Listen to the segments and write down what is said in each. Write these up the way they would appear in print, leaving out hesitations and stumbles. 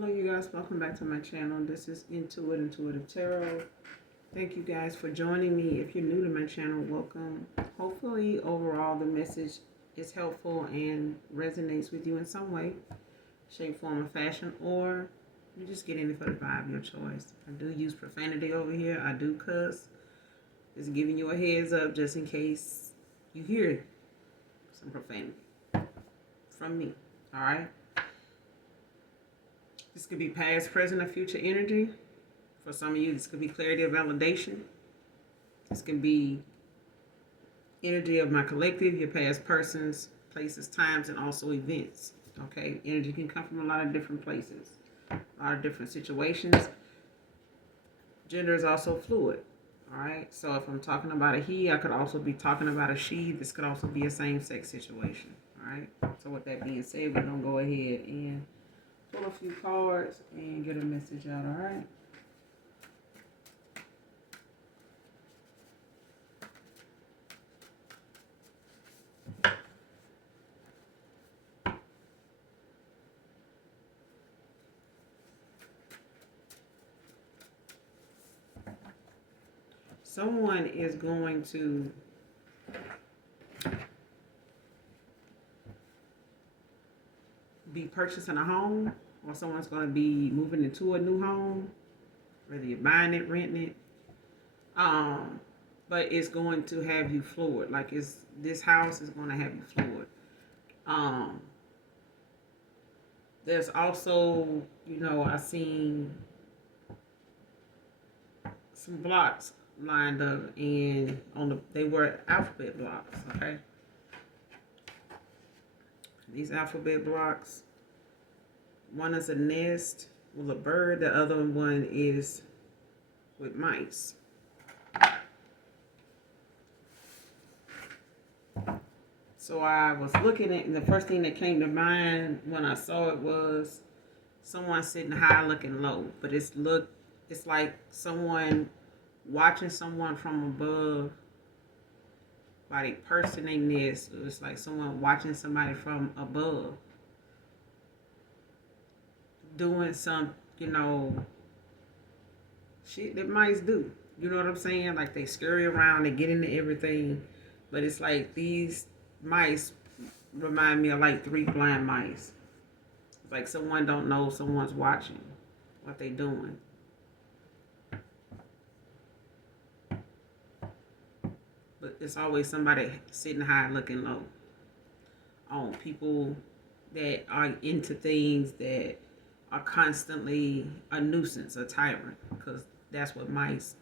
Hello you guys, welcome back to my channel. This is Intuitive Tarot. Thank you guys for joining me. If you're new to my channel, welcome. Hopefully overall the message is helpful and resonates with you in some way, shape, form, or fashion, or you just get in it for the vibe, your choice. I do use profanity over here. I do cuss. Just giving you a heads up just in case you hear some profanity from me. Alright? This could be past, present, or future energy. For some of you, this could be clarity or validation. This can be energy of my collective, your past persons, places, times, and also events. Okay? Energy can come from a lot of different places, a lot of different situations. Gender is also fluid. Alright? So if I'm talking about a he, I could also be talking about a she. This could also be a same-sex situation. Alright? So with that being said, we're going to go ahead and pull a few cards and get a message out, all right? Someone is going to be purchasing a home, or someone's going to be moving into a new home, whether you're buying it, renting it. But it's going to have you fluid. Like this house is going to have you fluid. There's also, I seen some blocks lined up, and they were alphabet blocks. Okay. These alphabet blocks, one is a nest with a bird, the other one is with mice. So I was looking at, and the first thing that came to mind when I saw it was someone sitting high looking low. But it's like someone watching someone from above, like a person in this. It's like someone watching somebody from above doing some, shit that mice do. You know what I'm saying? Like they scurry around, they get into everything. But it's like these mice remind me of like three blind mice. It's like someone don't know someone's watching what they doing. But it's always somebody sitting high looking low on people that are into things that are constantly a nuisance, a tyrant. Because that's what mice,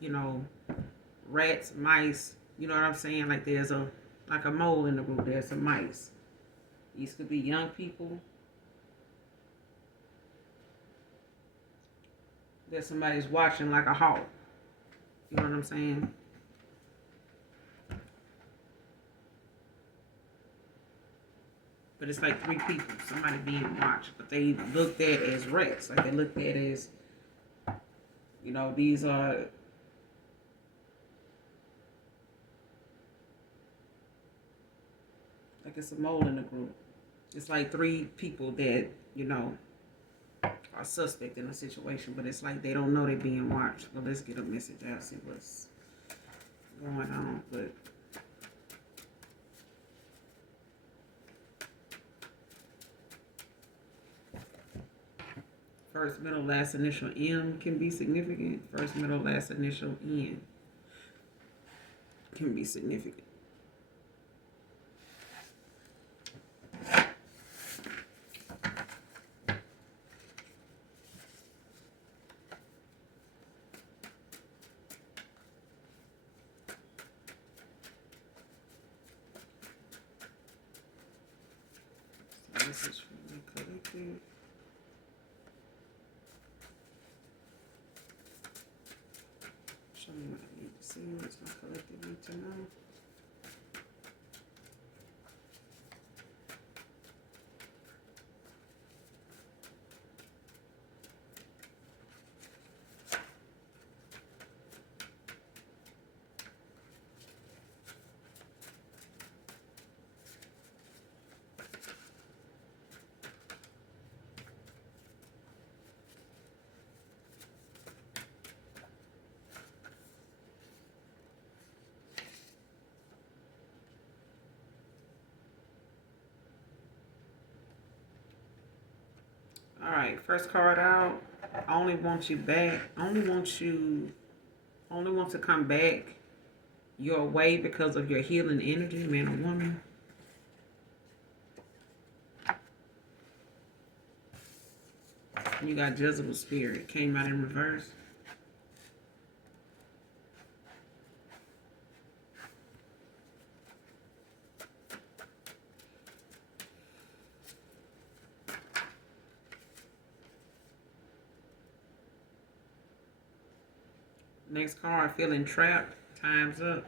rats, mice, you know what I'm saying? Like there's a mole in the group, there's some mice. These could be young people. There's somebody's watching like a hawk. You know what I'm saying? But it's like three people, somebody being watched. But they looked at as rats. Like they looked at as, these are like it's a mole in the group. It's like three people that, are suspect in a situation, but it's like they don't know they're being watched. Well, let's get a message out, see what's going on. But first, middle, last initial M can be significant. First, middle, last initial N can be significant. This is from the collective. Show me what I need to see. What's my collective need to know? Alright, first card out. I only want you back. Only want to come back your way because of your healing energy, man or woman. You got Jezebel spirit. Came out in reverse. Next card, feeling trapped. Time's up.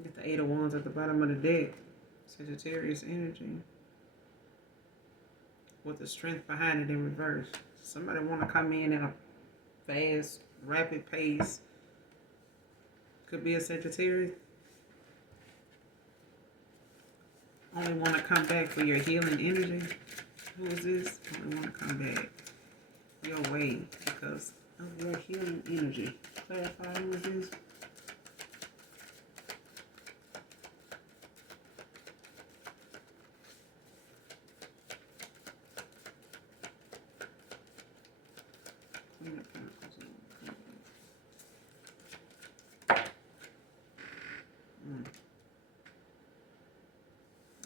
Get the Eight of Wands at the bottom of the deck. Sagittarius energy. With the strength behind it in reverse. Somebody want to come in at a fast, rapid pace. Could be a Sagittarius. Only want to come back for your healing energy. Who is this? Only want to come back your way because of your healing energy. Clarify who is this?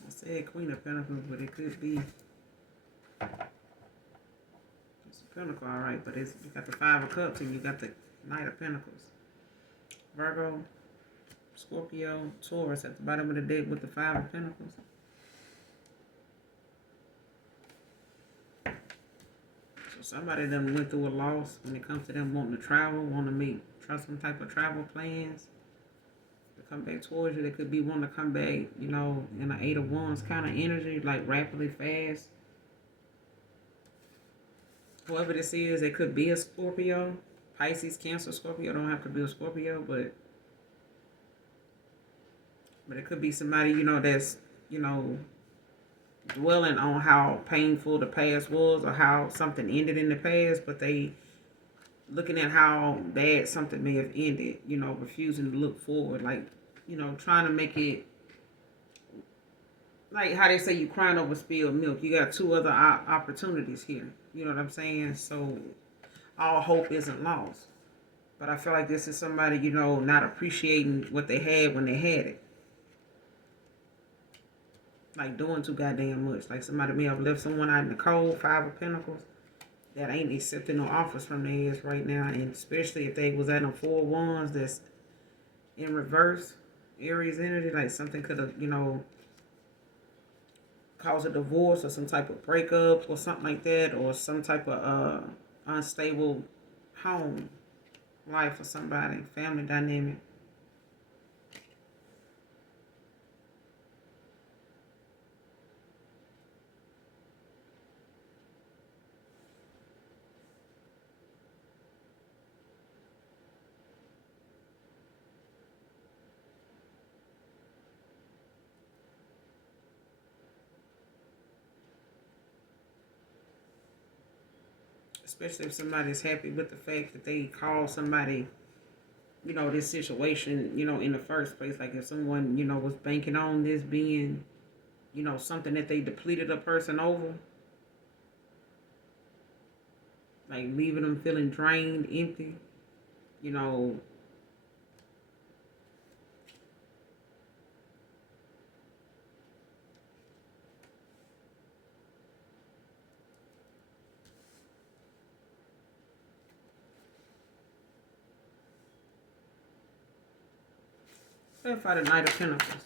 I said Queen of Pentacles, but it could be it's a Pentacle, all right. But you got the Five of Cups and you got the Knight of Pentacles. Virgo, Scorpio, Taurus at the bottom of the deck with the Five of Pentacles. So somebody done went through a loss when it comes to them wanting to travel, want to try some type of travel plans. Come back towards you. They could be wanting to come back, you know, in an Eight of Wands kind of energy, like rapidly fast. Whoever this is, it could be a Scorpio, Pisces, Cancer, Scorpio. Don't have to be a Scorpio, but it could be somebody, you know, that's, you know, dwelling on how painful the past was or how something ended in the past, but they looking at how bad something may have ended, you know, refusing to look forward, like, you know, trying to make it like how they say you crying over spilled milk. You got two other opportunities here. You know what I'm saying? So all hope isn't lost. But I feel like this is somebody, you know, not appreciating what they had when they had it. Like doing too goddamn much. Like somebody may have left someone out in the cold, Five of Pentacles, that ain't accepting no offers from their ass right now. And especially if they was at them Four of Wands that's in reverse, Aries energy, like something could have, you know, cause a divorce or some type of breakup or something like that, or some type of unstable home life for somebody, family dynamic. Especially if somebody's happy with the fact that they call somebody, you know, this situation, you know, in the first place. Like if someone, you know, was banking on this being, you know, something that they depleted a person over. Like leaving them feeling drained, empty, you know. Clarify the Knight of Pentacles.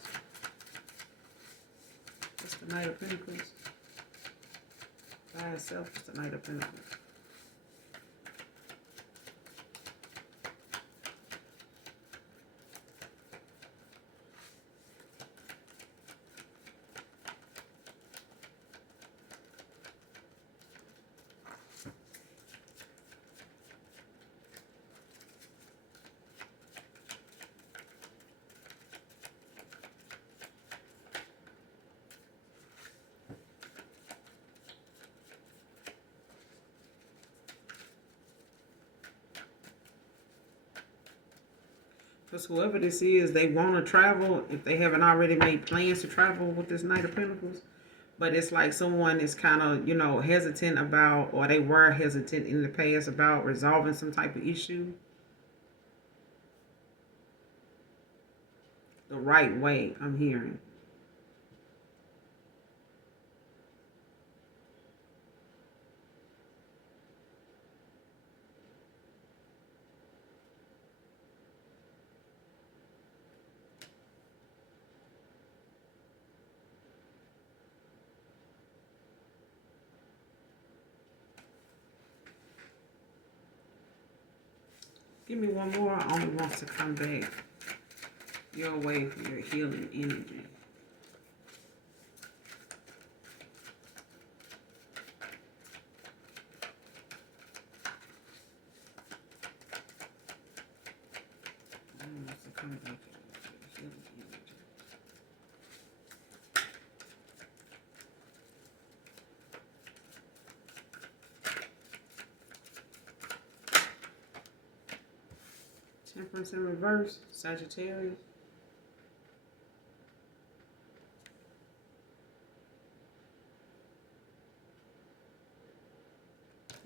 What's the Knight of Pentacles? by itself. It's the Knight of Pentacles. Because whoever this is, they want to travel if they haven't already made plans to travel with this Knight of Pentacles. But it's like someone is kind of, hesitant about, or they were hesitant in the past about resolving some type of issue the right way, I'm hearing. Give me one more. I only want to come back your way for your healing energy. I want to come back for your healing energy. Temperance in reverse, Sagittarius.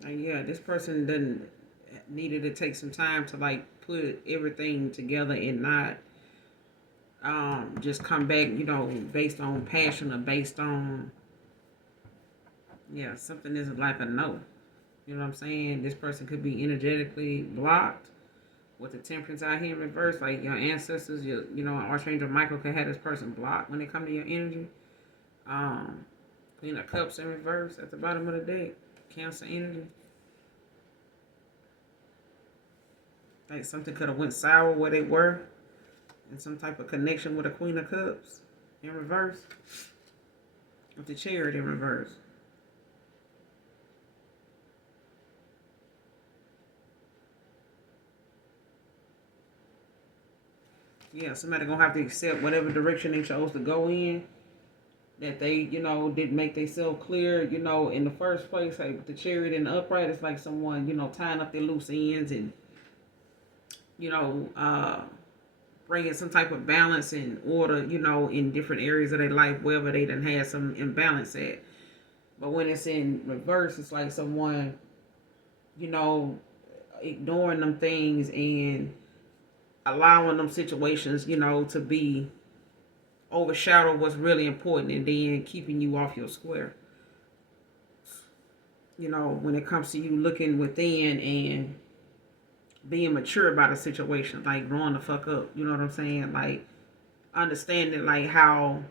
And yeah, this person needed to take some time to like put everything together and not just come back, based on passion or based on something isn't like a no. You know what I'm saying? This person could be energetically blocked. With the Temperance out here in reverse, like your ancestors, Archangel Michael could have this person blocked when they come to your energy. Queen of Cups in reverse at the bottom of the deck. Cancer energy. Like something could have went sour where they were. And some type of connection with a Queen of Cups in reverse. With the Chariot in reverse. Yeah, somebody gonna have to accept whatever direction they chose to go in. That they, didn't make themselves clear, in the first place. Like the Chariot and the Upright, it's like someone, tying up their loose ends and, bringing some type of balance and order, in different areas of their life, wherever they done had some imbalance at. But when it's in reverse, it's like someone, ignoring them things and allowing them situations, to be overshadow what's really important and then keeping you off your square. When it comes to you looking within and being mature about a situation, like growing the fuck up, you know what I'm saying? Like understanding like how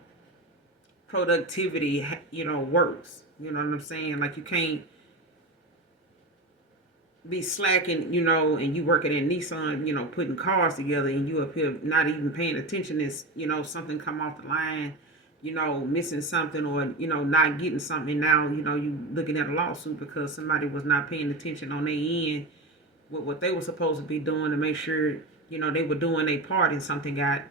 productivity, works. You know what I'm saying? Like you can't be slacking, and you working in Nissan, putting cars together and you up here not even paying attention is, something come off the line, missing something or, not getting something. And now, you looking at a lawsuit because somebody was not paying attention on their end with what they were supposed to be doing to make sure, they were doing their part and something got,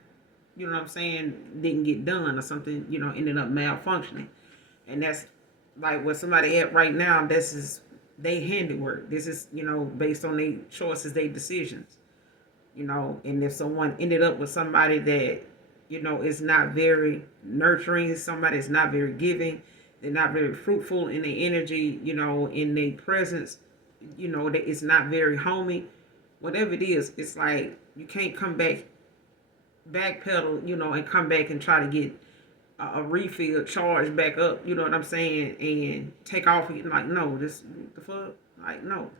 didn't get done or something, ended up malfunctioning. And that's like what somebody at right now, this is they handiwork. This is, based on their choices, their decisions. And if someone ended up with somebody that, is not very nurturing, somebody is not very giving, they're not very fruitful in their energy, in their presence, it's not very homey. Whatever it is, it's like you can't come backpedal, and come back and try to get a refill, charge back up, you know what I'm saying, and take off. Like, no, this, the fuck? Like, no.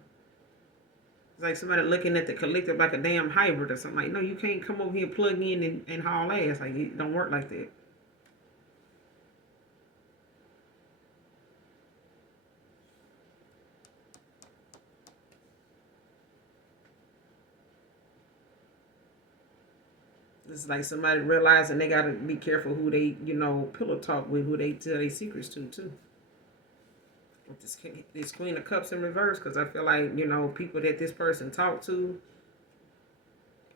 It's like somebody looking at the collective like a damn hybrid or something. Like, no, you can't come over here, plug in and haul ass. Like, it don't work like that. It's like somebody realizing they gotta be careful who they, pillow talk with, who they tell their secrets to too. With this Queen of Cups in reverse, because I feel like, people that this person talked to,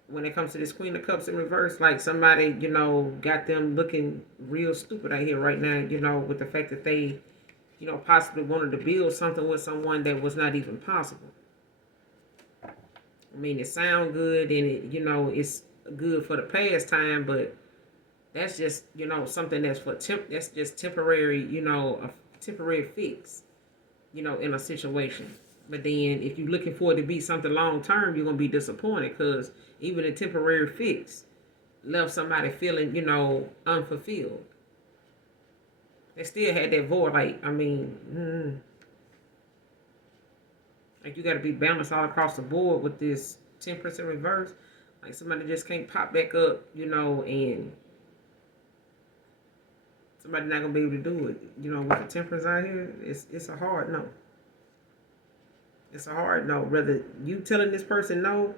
when it comes to this Queen of Cups in reverse, like somebody, got them looking real stupid out here right now, with the fact that they, possibly wanted to build something with someone that was not even possible. I mean, it sounds good and it's good for the past time, but that's just, something that's that's just temporary, a temporary fix, in a situation. But then if you're looking for it to be something long term, you're gonna be disappointed because even a temporary fix left somebody feeling, unfulfilled. They still had that void. Like you got to be balanced all across the board with this temperance in reverse. Like somebody just can't pop back up, and somebody not gonna be able to do it. With the temperance out here, it's a hard no. It's a hard no. Whether you telling this person no,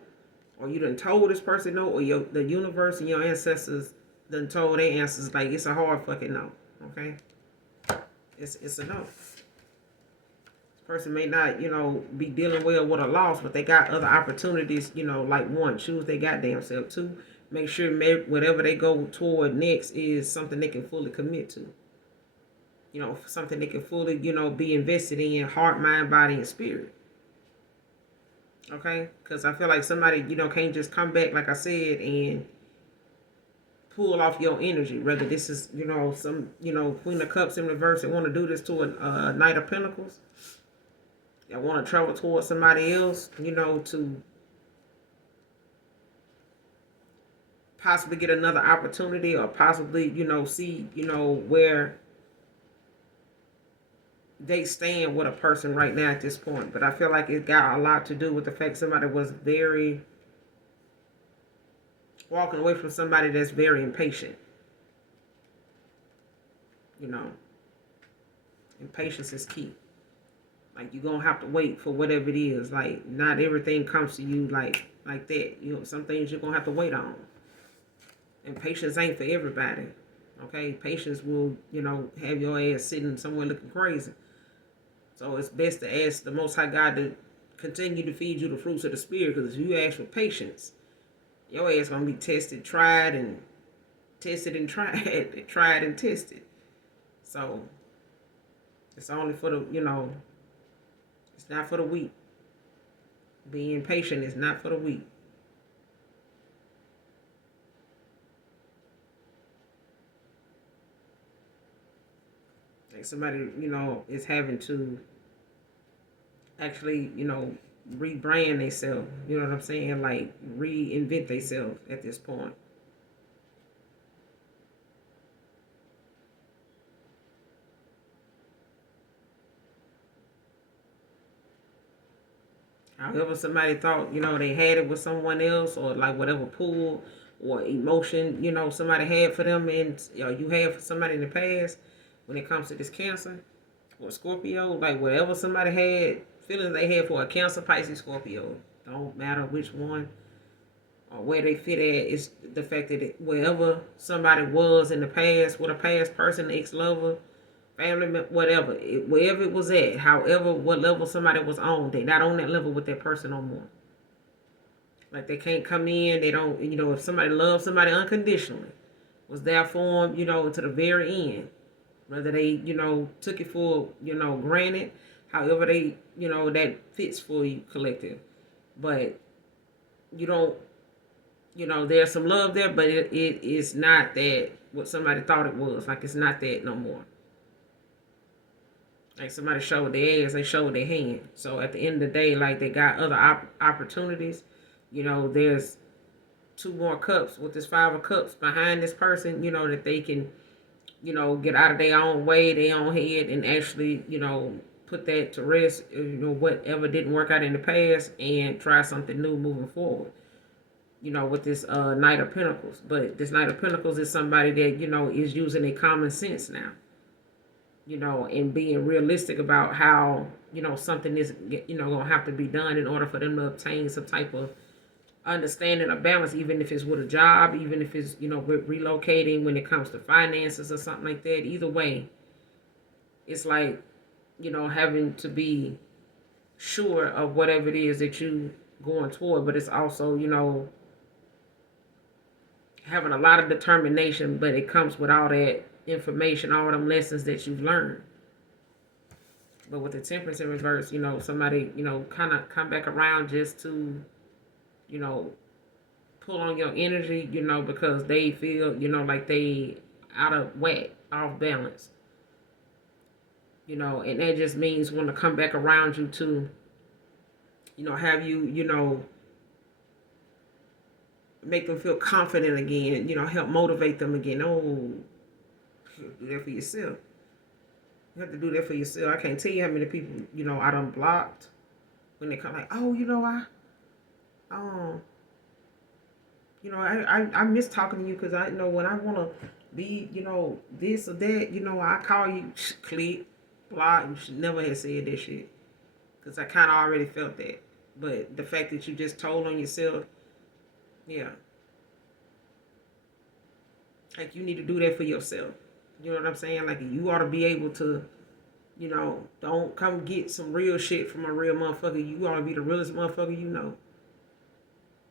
or you done told this person no, or the universe and your ancestors done told their answers. Like it's a hard fucking no. Okay, it's a no. This person may not, be dealing well with a loss, but they got other opportunities. Like one, choose their goddamn self. Two, make sure whatever they go toward next is something they can fully commit to. Something they can fully, be invested in, heart, mind, body, and spirit. Okay, because I feel like somebody, can't just come back, like I said, and pull off your energy. Whether this is, some, Queen of Cups in reverse and want to do this to a Knight of Pentacles. That want to travel towards somebody else, to possibly get another opportunity or possibly, see, where they stand with a person right now at this point. But I feel like it got a lot to do with the fact somebody was walking away from somebody that's very impatient. Impatience is key. Like you're gonna have to wait for whatever it is. Like not everything comes to you like that. Some things you're gonna have to wait on. And patience ain't for everybody. Okay, patience will, have your ass sitting somewhere looking crazy. So it's best to ask the Most High God to continue to feed you the fruits of the Spirit. Because if you ask for patience, your ass gonna be tested, tried, and tested and tried, tried and tested. So it's only for the, it's not for the weak. Being patient is not for the weak. Like somebody, is having to actually, rebrand themselves. You know what I'm saying? Like reinvent themselves at this point. However, somebody thought, they had it with someone else or like whatever pull or emotion, somebody had for them and you had for somebody in the past when it comes to this Cancer or Scorpio, like whatever somebody had, feelings they had for a Cancer, Pisces, Scorpio, don't matter which one or where they fit at, is the fact that wherever somebody was in the past with a past person, ex-lover, family, whatever, wherever it was at, however, what level somebody was on, they not on that level with that person no more. Like they can't come in, they don't, if somebody loves somebody unconditionally, was there for them, to the very end. Whether they, took it for, granted, however they, that fits for you collective. But you don't, there's some love there, but it is not that what somebody thought it was. Like it's not that no more. Like somebody showed their ass, they showed their hand. So at the end of the day, like they got other opportunities. There's 2 more cups with this 5 of cups behind this person, that they can, get out of their own way, their own head, and actually, put that to rest, whatever didn't work out in the past and try something new moving forward. With this Knight of Pentacles. But this Knight of Pentacles is somebody that, is using their common sense now. And being realistic about how, something is, going to have to be done in order for them to obtain some type of understanding of balance, even if it's with a job, even if it's, with relocating, when it comes to finances or something like that. Either way, it's like, having to be sure of whatever it is that you going toward, but it's also, having a lot of determination, but it comes with all that information, all them lessons that you've learned. But with the temperance in reverse, somebody, kind of come back around just to, you know, pull on your energy, because they feel, like they out of whack, off balance. And that just means want to come back around you to, have you, make them feel confident again, help motivate them again. Oh, do that for yourself. You have to do that for yourself. I can't tell you how many people, I done blocked when they come like, oh, I miss talking to you because I know when I want to be, this or that, I call you, click, block. You should never have said that shit because I kind of already felt that. But the fact that you just told on yourself, yeah. Like, you need to do that for yourself. You know what I'm saying? Like, you ought to be able to, don't come get some real shit from a real motherfucker. You ought to be the realest motherfucker you know.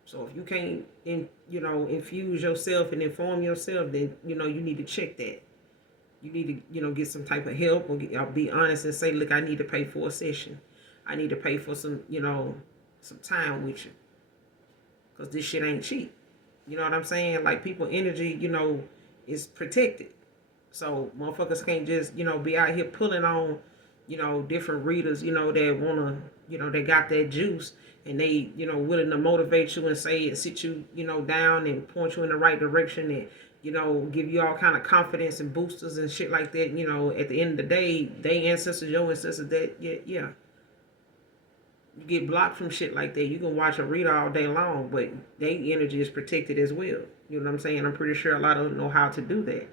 So if you can't, infuse yourself and inform yourself, then, you need to check that. You need to, get some type of help or be honest and say, look, I need to pay for a session. I need to pay for some, some time with you. Because this shit ain't cheap. You know what I'm saying? Like, people energy, is protected. So motherfuckers can't just, be out here pulling on, different readers, that want to, they got that juice and they, willing to motivate you and say and sit you, down and point you in the right direction and, give you all kind of confidence and boosters and shit like that. At the end of the day, they ancestors, your ancestors, that, yeah. You get blocked from shit like that. You can watch a reader all day long, but their energy is protected as well. You know what I'm saying? I'm pretty sure a lot of them know how to do that.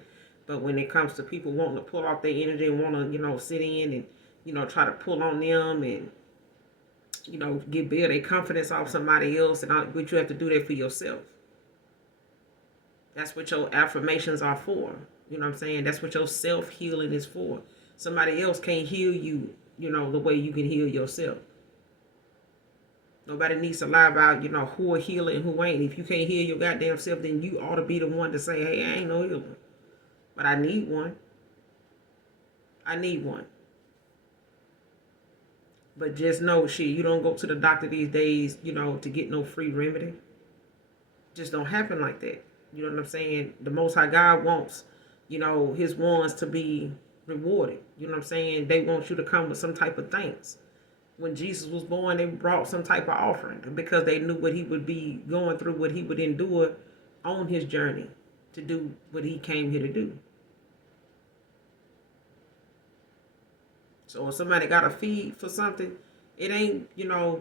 But when it comes to people wanting to pull off their energy and want to, sit in and, try to pull on them and, build their confidence off somebody else, but you have to do that for yourself. That's what your affirmations are for. You know what I'm saying? That's what your self-healing is for. Somebody else can't heal you, the way you can heal yourself. Nobody needs to lie about, who a healer and who ain't. If you can't heal your goddamn self, then you ought to be the one to say, hey, I ain't no healer. But I need one. I need one. But just know, shit, you don't go to the doctor these days, to get no free remedy. Just don't happen like that. You know what I'm saying? The Most High God wants, his ones to be rewarded. You know what I'm saying? They want you to come with some type of thanks. When Jesus was born, they brought some type of offering because they knew what he would be going through, what he would endure on his journey to do what he came here to do. So if somebody got a feed for something, it ain't,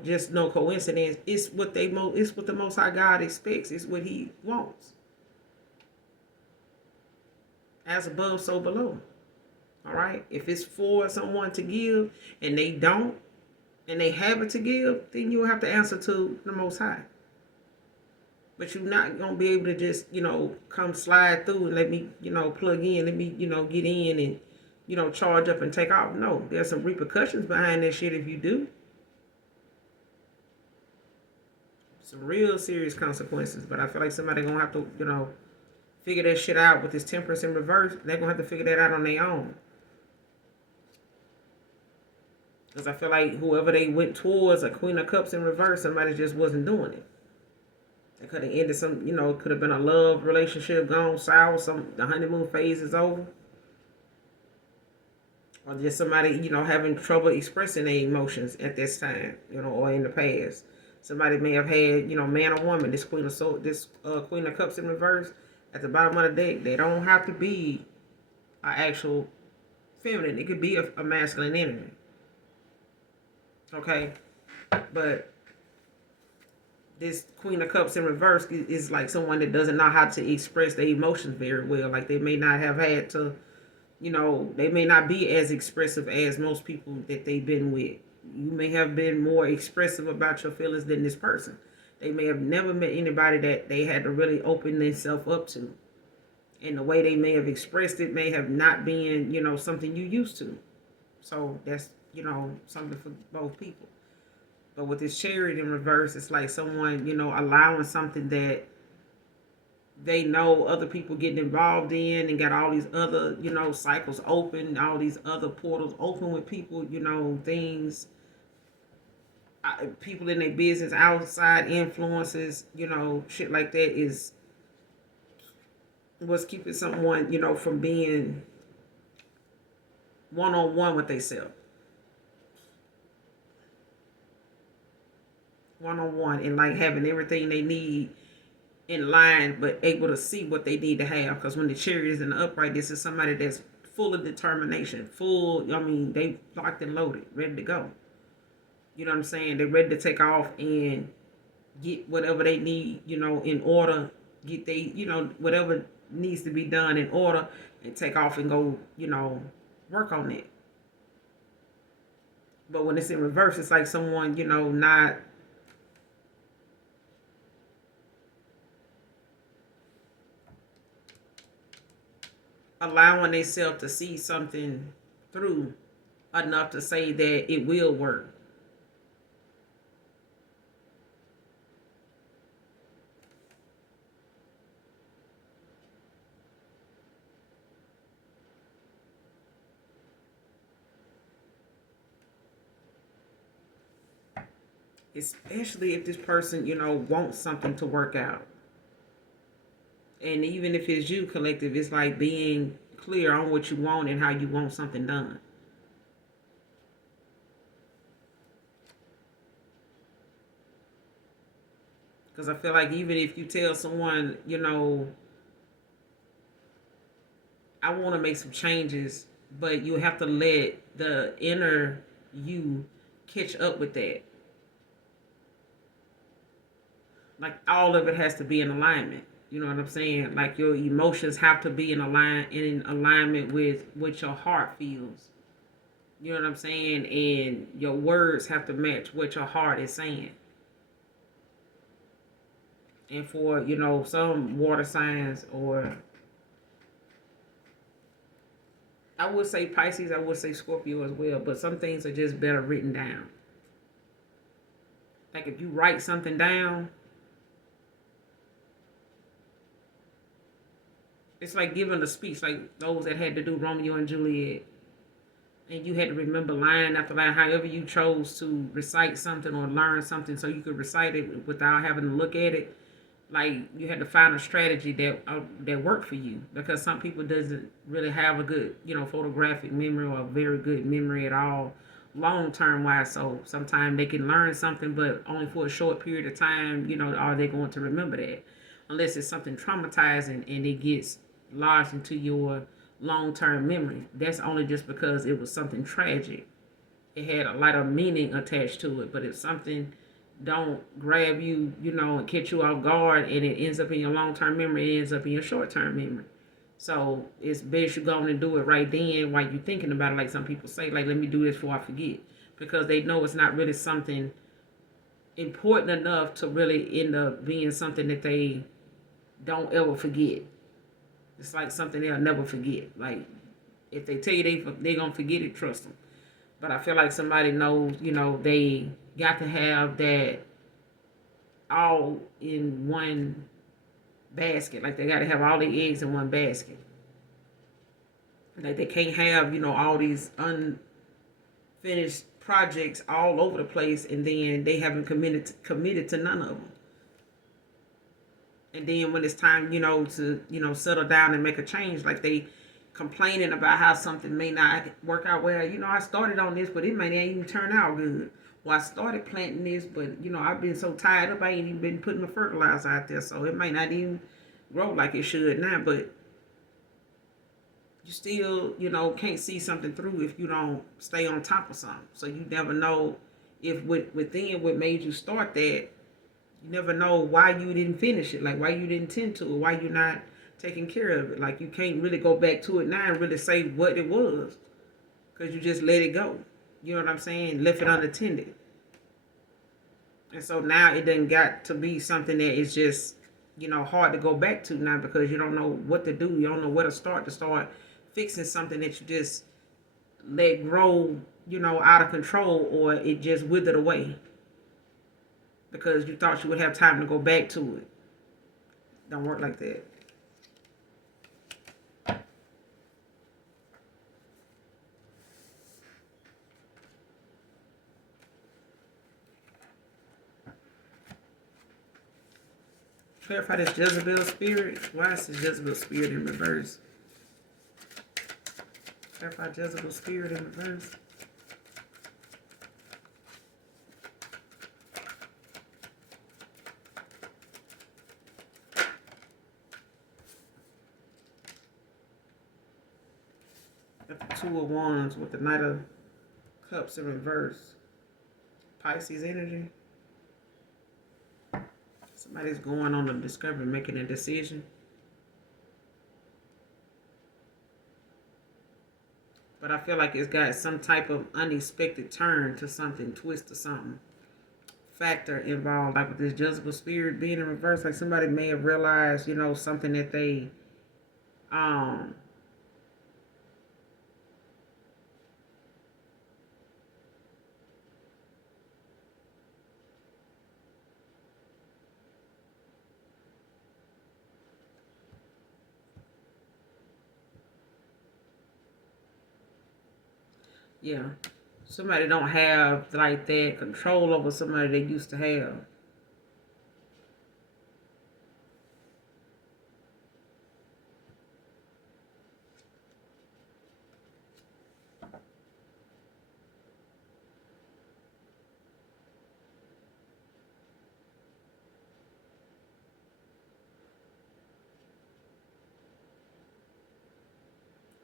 just no coincidence. It's what the Most High God expects. It's what he wants. As above, so below. All right? If it's for someone to give and they don't, and they have it to give, then you'll have to answer to the Most High. But you're not going to be able to just, come slide through and let me, plug in, let me, get in and, charge up and take off. No, there's some repercussions behind that shit if you do. Some real serious consequences. But I feel like somebody going to have to, figure that shit out with this temperance in reverse. They're going to have to figure that out on their own. Because I feel like whoever they went towards, a Queen of Cups in reverse, somebody just wasn't doing it. It could have ended some, it could have been a love relationship gone sour, the honeymoon phase is over. Or just somebody, having trouble expressing their emotions at this time, or in the past. Somebody may have had, man or woman, this Queen of Cups in reverse, at the bottom of the deck. They don't have to be an actual feminine. It could be a masculine energy. Okay, but this Queen of Cups in reverse is like someone that doesn't know how to express their emotions very well. Like, they may not have had to, they may not be as expressive as most people that they've been with. You may have been more expressive about your feelings than this person. They may have never met anybody that they had to really open themselves up to. And the way they may have expressed it may have not been, something you used to. So that's, something for both people. But with this Chariot in reverse, it's like someone, allowing something that they know other people getting involved in and got all these other, cycles open, all these other portals open with people, things, people in their business, outside influences, shit like that is what's keeping someone, from being one-on-one with themselves. One-on-one and like having everything they need in line, but able to see what they need to have. Because when the Chariot is in the upright, this is somebody that's full of determination, they locked and loaded, ready to go. You know what I'm saying? They're ready to take off and get whatever they need, in order, get whatever needs to be done in order, and take off and go, work on it. But when it's in reverse, it's like someone, not allowing themselves to see something through enough to say that it will work. Especially if this person, wants something to work out. And even if it's you, collective, it's like being clear on what you want and how you want something done. Because I feel like even if you tell someone, I want to make some changes, but you have to let the inner you catch up with that. Like all of it has to be in alignment. You know what I'm saying? Like your emotions have to be in alignment with what your heart feels. You know what I'm saying? And your words have to match what your heart is saying. And for, some water signs, or I would say Pisces, I would say Scorpio as well, but some things are just better written down. Like if you write something down, it's like giving a speech, like those that had to do Romeo and Juliet. And you had to remember line after line, however you chose to recite something or learn something so you could recite it without having to look at it. Like you had to find a strategy that worked for you, because some people doesn't really have a good, photographic memory or a very good memory at all, long term wise. So sometimes they can learn something, but only for a short period of time. Are they going to remember that? Unless it's something traumatizing and it gets lodged into your long-term memory. That's only just because it was something tragic. It had a lot of meaning attached to it. But if something don't grab you, and catch you off guard, and it ends up in your long-term memory, it ends up in your short-term memory. So it's best you go and do it right then while you're thinking about it. Like some people say, like, let me do this before I forget. Because they know it's not really something important enough to really end up being something that they don't ever forget. It's like something they'll never forget. Like, if they tell you they're going to forget it, trust them. But I feel like somebody knows, they got to have that all in one basket. Like, they got to have all their eggs in one basket. Like, they can't have, all these unfinished projects all over the place, and then they haven't committed to none of them. And then when it's time, to, settle down and make a change, like they complaining about how something may not work out well. I started on this, but it may not even turn out good. Well, I started planting this, but, I've been so tied up, I ain't even been putting the fertilizer out there. So it may not even grow like it should now, but you still, can't see something through if you don't stay on top of something. So you never know if within what made you start that, you never know why you didn't finish it, like why you didn't tend to it, why you're not taking care of it. Like you can't really go back to it now and really say what it was, because you just let it go. You know what I'm saying? Left it unattended. And so now it done got to be something that is just, hard to go back to now because you don't know what to do. You don't know where to start fixing something that you just let grow, out of control, or it just withered away because you thought you would have time to go back to it. Don't work like that. Clarify this Jezebel spirit. Why is this Jezebel spirit in reverse? Clarify Jezebel spirit in reverse. Got the Two of Wands with the Knight of Cups in reverse. Pisces energy. Somebody's going on a discovery, making a decision. But I feel like it's got some type of unexpected turn to something, twist to something, factor involved. Like with this Jezebel spirit being in reverse, like somebody may have realized, something that they, um, yeah, somebody don't have like that control over somebody they used to have.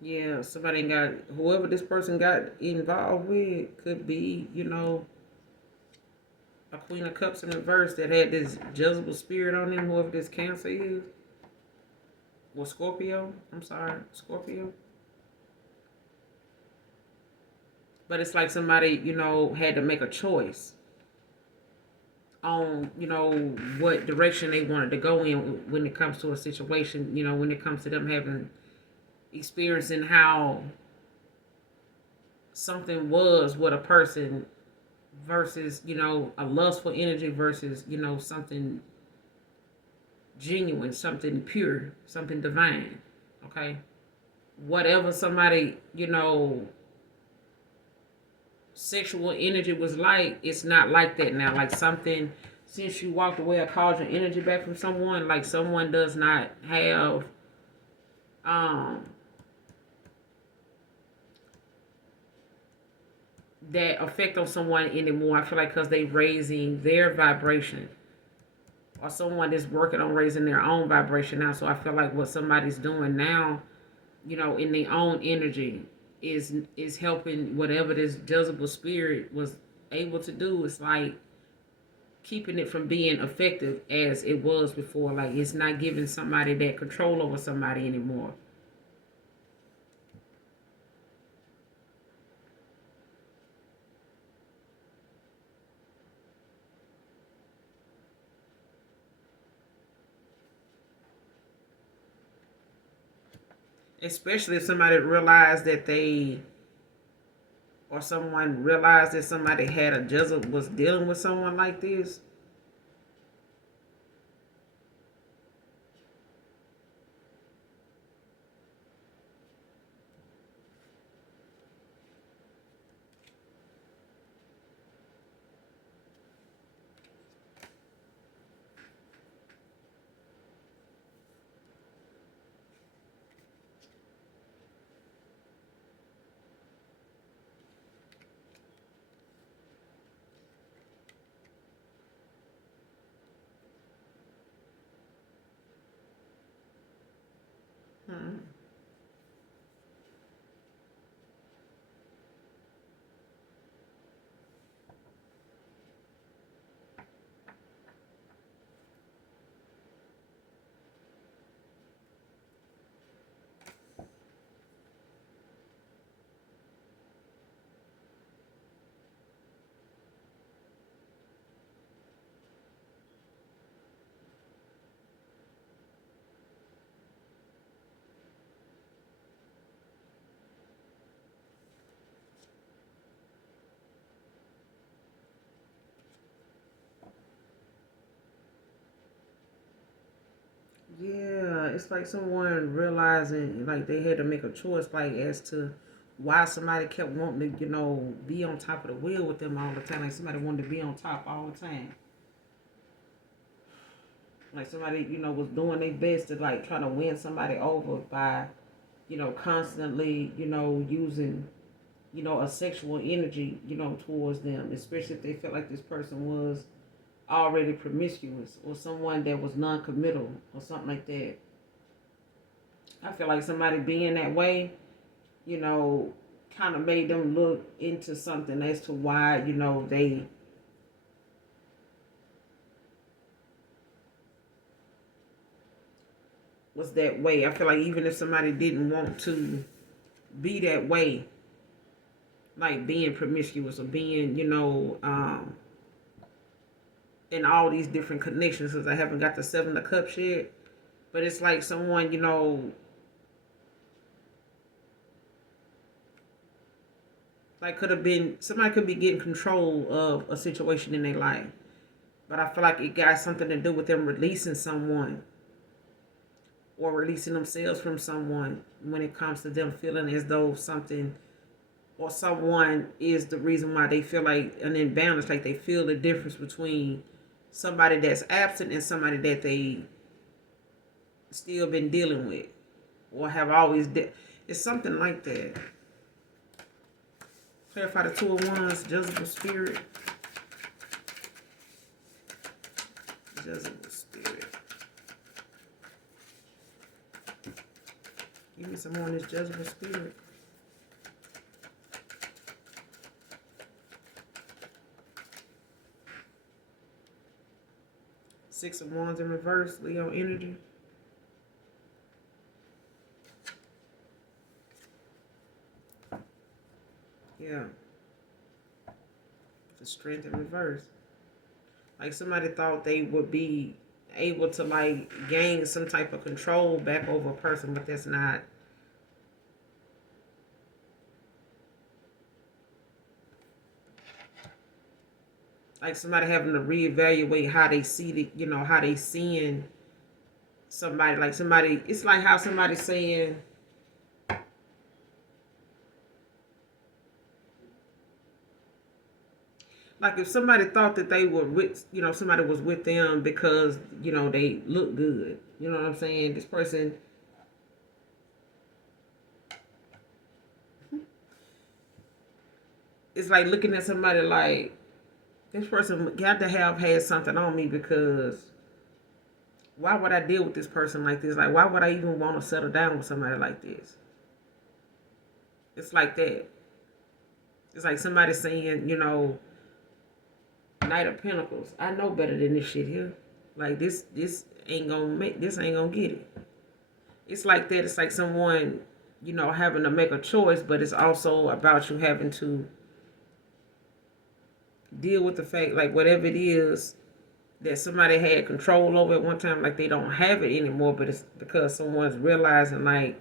Yeah, somebody got, whoever this person got involved with could be, a Queen of Cups in reverse that had this Jezebel spirit on them, whoever this Cancer is. Or Scorpio. I'm sorry, Scorpio. But it's like somebody, had to make a choice on, what direction they wanted to go in when it comes to a situation, when it comes to them having experiencing how something was with a person versus, a lustful energy versus, something genuine, something pure, something divine. Okay? Whatever somebody, sexual energy was like, it's not like that now. Like something, since you walked away or called your energy back from someone, like someone does not have that effect on someone anymore. I feel like because they raising their vibration, or someone is working on raising their own vibration now. So I feel like what somebody's doing now, in their own energy, is helping whatever this Jezebel spirit was able to do. It's like keeping it from being effective as it was before. Like it's not giving somebody that control over somebody anymore. Especially if somebody realized that they, or someone realized that somebody had a Jezebel, was dealing with someone like this. it's like someone realizing like they had to make a choice, like as to why somebody kept wanting to, be on top of the wheel with them all the time. Like somebody wanted to be on top all the time. Like somebody, was doing their best to like try to win somebody over by, constantly, using, a sexual energy, towards them, especially if they felt like this person was already promiscuous or someone that was non-committal or something like that. I feel like somebody being that way, kind of made them look into something as to why, they was that way. I feel like even if somebody didn't want to be that way, like being promiscuous or being, in all these different connections, because I haven't got the Seven of Cups yet, but it's like someone, like could have been, somebody could be getting control of a situation in their life. But I feel like it got something to do with them releasing someone or releasing themselves from someone when it comes to them feeling as though something or someone is the reason why they feel like an imbalance, like they feel the difference between somebody that's absent and somebody that they still been dealing with or have always it's something like that. Clarify the Two of Wands, Jezebel spirit. Jezebel spirit. Give me some more on this Jezebel spirit. Six of Wands in reverse, Leo energy. Yeah. The Strength in reverse. Like somebody thought they would be able to like gain some type of control back over a person, but that's not. Like somebody having to reevaluate how they see the, how they seeing somebody. Like somebody, it's like how somebody's saying, like if somebody thought that they were with, somebody was with them because, they look good. You know what I'm saying? This person, it's like looking at somebody like, this person got to have had something on me because why would I deal with this person like this? Like, why would I even want to settle down with somebody like this? It's like that. It's like somebody saying, Knight of Pentacles. I know better than this shit here. Like this ain't gonna get it. It's like that. It's like someone, having to make a choice, but it's also about you having to deal with the fact, like whatever it is that somebody had control over at one time, like they don't have it anymore, but it's because someone's realizing like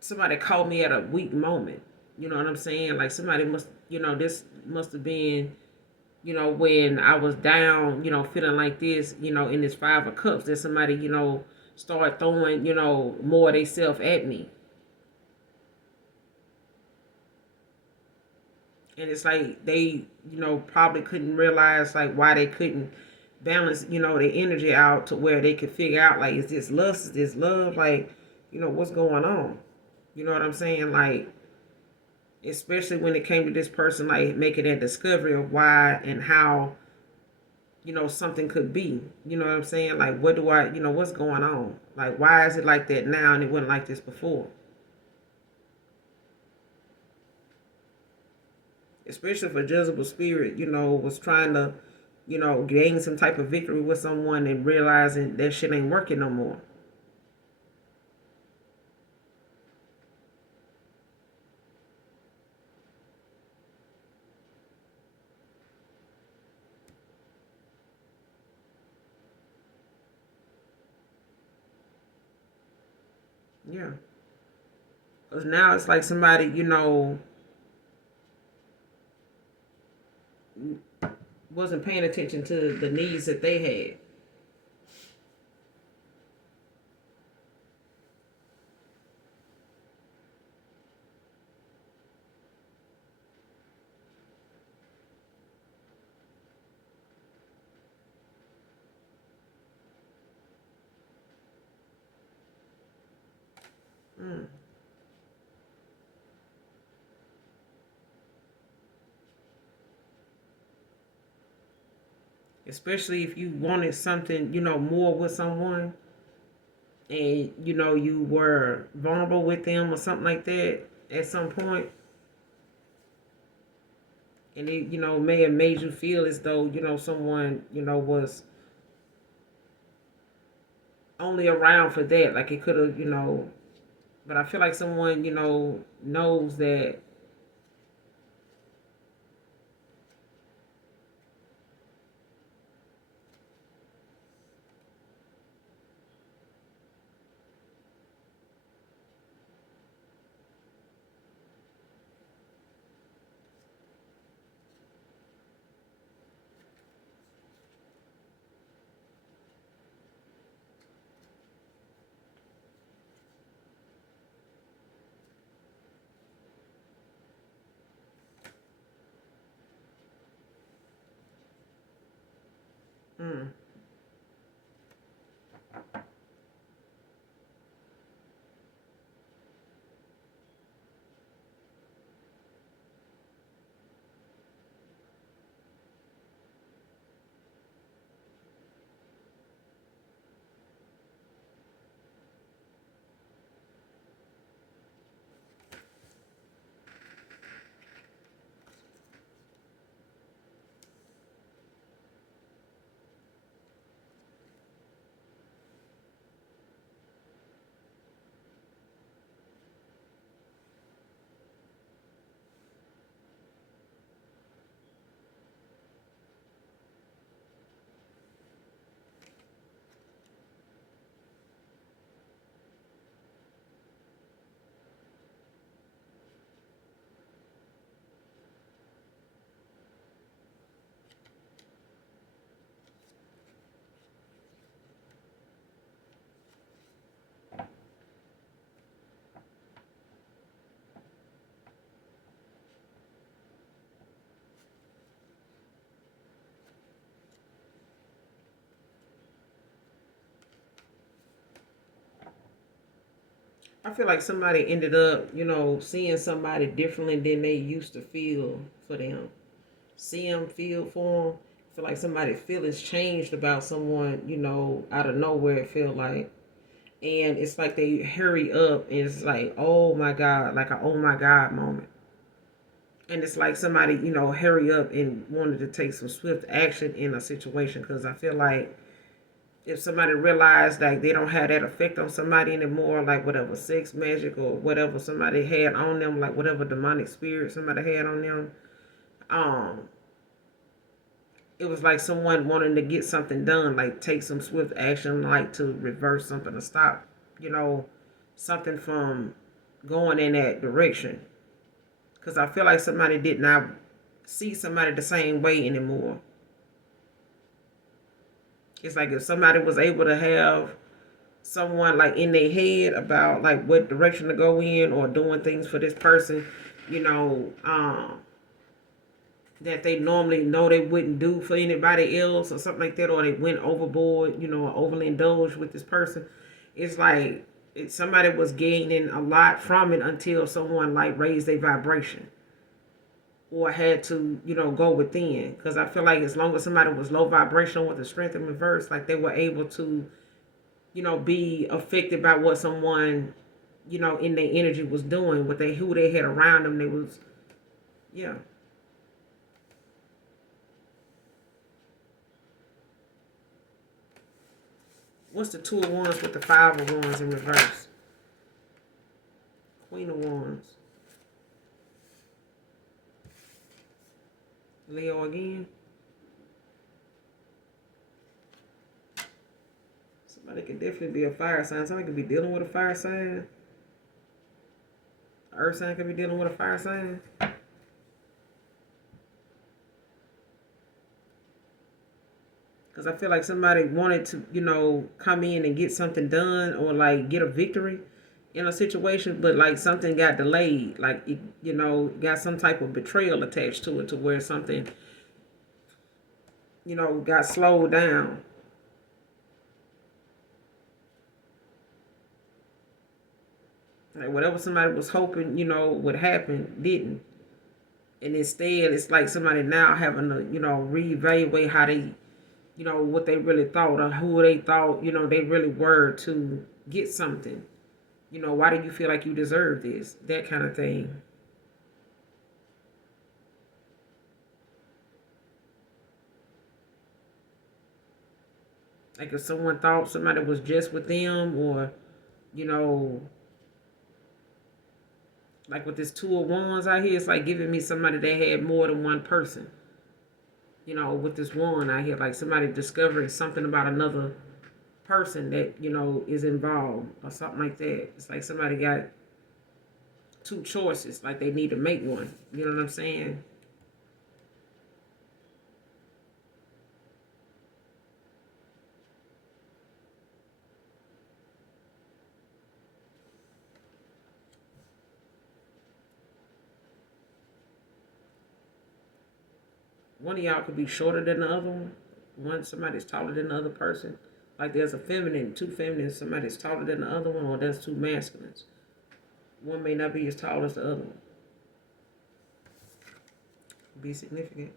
somebody caught me at a weak moment. You know what I'm saying? Like somebody must, this must have been, when I was down, feeling like this, in this Five of Cups, that somebody, start throwing, more of they self at me. And it's like they, probably couldn't realize like why they couldn't balance, their energy out to where they could figure out like, is this lust, is this love? Like, what's going on? You know what I'm saying? Like, especially when it came to this person, like making that discovery of why and how, something could be. You know what I'm saying? Like, what do I, what's going on? Like, why is it like that now and it wasn't like this before? Especially for Jezebel spirit, was trying to, gain some type of victory with someone and realizing that shit ain't working no more. Yeah. Because now it's like somebody, wasn't paying attention to the needs that they had. Mm. Especially if you wanted something, more with someone, and you were vulnerable with them or something like that at some point, and it may have made you feel as though someone was only around for that, like it could have, but I feel like someone knows that. Mm. I feel like somebody ended up, seeing somebody differently than they used to feel for them. See them, feel for them. I feel like somebody feelings changed about someone, out of nowhere. It feel like, and it's like they hurry up, and it's like, oh my god, like a oh my god moment. And it's like somebody, hurry up and wanted to take some swift action in a situation, because I feel like if somebody realized like they don't have that effect on somebody anymore, like whatever sex magic or whatever somebody had on them, like whatever demonic spirit somebody had on them, um, it was like someone wanting to get something done, like take some swift action, like to reverse something to stop, you know, something from going in that direction. Because I feel like somebody did not see somebody the same way anymore. It's like if somebody was able to have someone like in their head about like what direction to go in or doing things for this person, you know, that they normally know they wouldn't do for anybody else or something like that, or they went overboard, or overly indulged with this person. It's like somebody was gaining a lot from it until someone like raised their vibration or had to, go within. Because I feel like as long as somebody was low vibrational with the strength in reverse, like they were able to, be affected by what someone, in their energy was doing, what they who they had around them. They was, yeah. What's the two of wands with the five of wands in reverse? Queen of wands. Leo again. Somebody could definitely be a fire sign. Somebody could be dealing with a fire sign. Earth sign could be dealing with a fire sign. Because I feel like somebody wanted to, come in and get something done or like get a victory in a situation, but like something got delayed. Like, it, got some type of betrayal attached to it to where something, got slowed down. Like whatever somebody was hoping, would happen, didn't. And instead, it's like somebody now having to, reevaluate how they, what they really thought or who they thought, they really were to get something. Why do you feel like you deserve this? That kind of thing. Like if someone thought somebody was just with them, or, you know, like with this two of wands out here, it's like giving me somebody that had more than one person. With this wand out here, like somebody discovering something about another person that, is involved or something like that. It's like somebody got two choices, like they need to make one. You know what I'm saying? One of y'all could be shorter than the other one. Somebody's taller than the other person. Like there's a feminine, two feminines, somebody's taller than the other one, or there's two masculines. One may not be as tall as the other one. Be significant.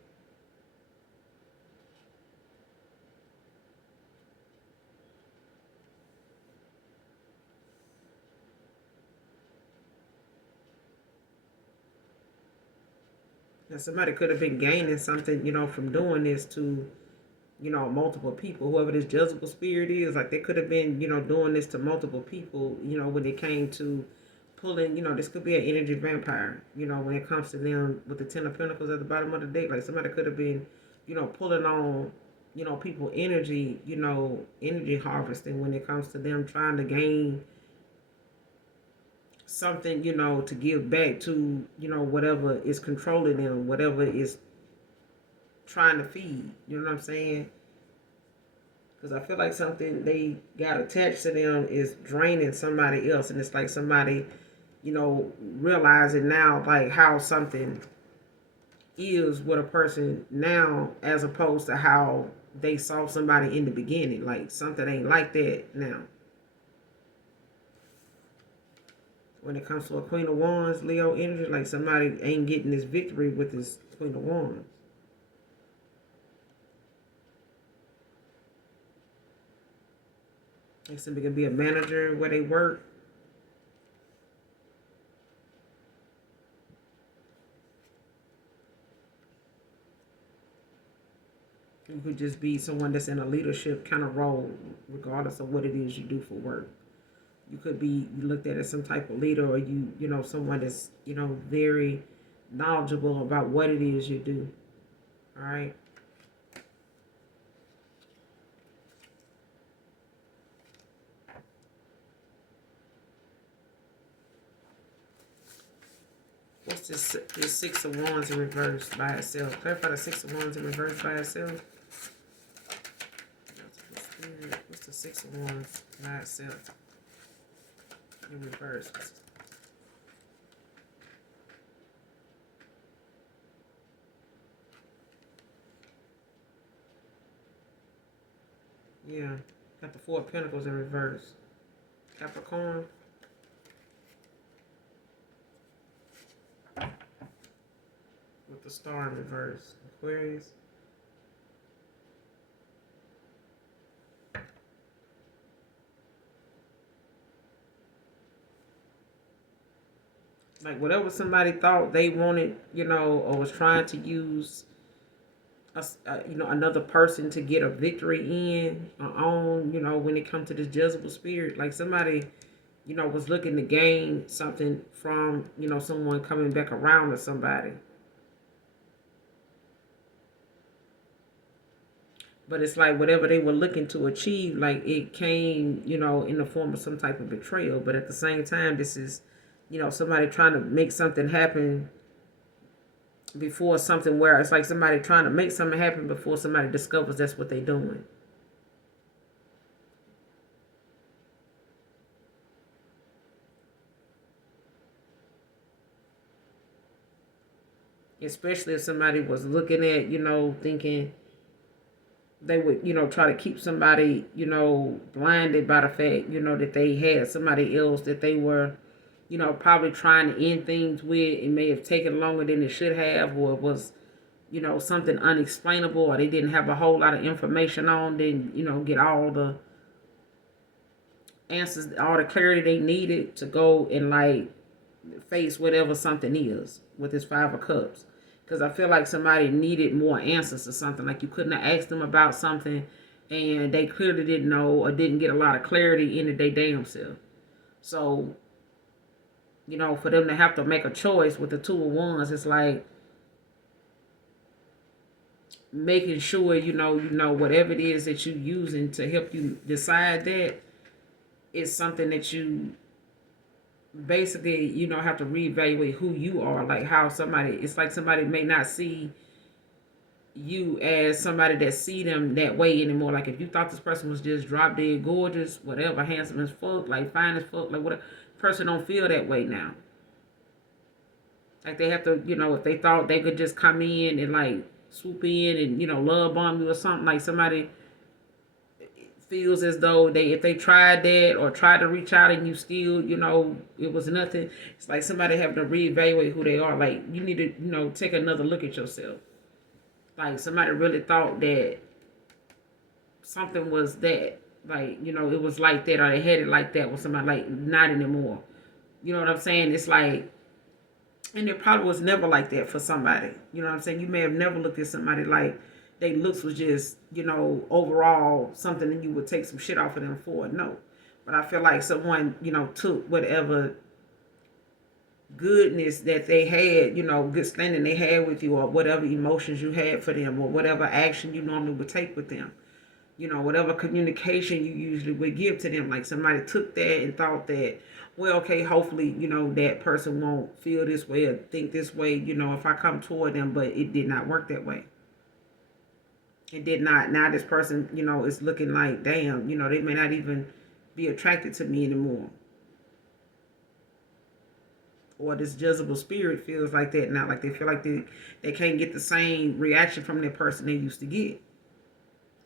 Now somebody could have been gaining something, from doing this to, multiple people. Whoever this Jezebel spirit is, like they could have been, doing this to multiple people, when it came to pulling, this could be an energy vampire, when it comes to them with the Ten of Pentacles at the bottom of the deck. Like somebody could have been, pulling on, people energy, energy harvesting when it comes to them trying to gain something, to give back to, whatever is controlling them, whatever is trying to feed. You know what I'm saying? Because I feel like something they got attached to them is draining somebody else. And it's like somebody, realizing now, like how something is with a person now as opposed to how they saw somebody in the beginning. Like something ain't like that now. When it comes to a Queen of Wands, Leo energy, like somebody ain't getting this victory with this Queen of Wands. Like somebody can be a manager where they work. You could just be someone that's in a leadership kind of role, regardless of what it is you do for work. You could be looked at as some type of leader, or someone that's, very knowledgeable about what it is you do. All right. What's this Six of Wands in reverse by itself? Clarify the Six of Wands in reverse by itself. What's the Six of Wands by itself in reverse? Yeah, got the Four of Pentacles in reverse. Capricorn. With the Star in reverse. Aquarius. Like whatever somebody thought they wanted, or was trying to use another person to get a victory in on, when it comes to this Jezebel spirit. Like somebody, was looking to gain something from, someone coming back around to somebody. But it's like whatever they were looking to achieve, like it came, in the form of some type of betrayal. But at the same time, this is, somebody trying to make something happen before something, where it's like somebody trying to make something happen before somebody discovers that's what they're doing. Especially if somebody was looking at, thinking they would, try to keep somebody, blinded by the fact, that they had somebody else that they were, probably trying to end things with. It may have taken longer than it should have, or it was, something unexplainable, or they didn't have a whole lot of information on, then, get all the answers, all the clarity they needed to go and like face whatever something is with this Five of Cups. Because I feel like somebody needed more answers to something. Like you couldn't have asked them about something and they clearly didn't know or didn't get a lot of clarity into their damn self. So, for them to have to make a choice with the Two of Wands, it's like making sure whatever it is that you're using to help you decide that is something that you basically have to reevaluate who you are. Like how it's like somebody may not see you as somebody that see them that way anymore. Like if you thought this person was just drop dead gorgeous, whatever, handsome as fuck, like fine as fuck, like whatever, person don't feel that way now. Like they have to, if they thought they could just come in and like swoop in and love bomb you or something, like somebody feels as though if they tried that or tried to reach out and you still, it was nothing. It's like somebody having to reevaluate who they are. Like you need to, take another look at yourself. Like somebody really thought that something was that, like, it was like that, or they had it like that with somebody, like not anymore. You know what I'm saying? It's like, and it probably was never like that for somebody. You know what I'm saying? You may have never looked at somebody like their looks was just, overall something that you would take some shit off of them for. No. But I feel like someone, took whatever goodness that they had, good standing they had with you, or whatever emotions you had for them, or whatever action you normally would take with them. Whatever communication you usually would give to them. Like somebody took that and thought that, well, okay, hopefully, that person won't feel this way or think this way, if I come toward them, but it did not work that way. It did not. Now this person, is looking like, damn, they may not even be attracted to me anymore. Or this Jezebel spirit feels like that now. Like they feel like they can't get the same reaction from that person they used to get.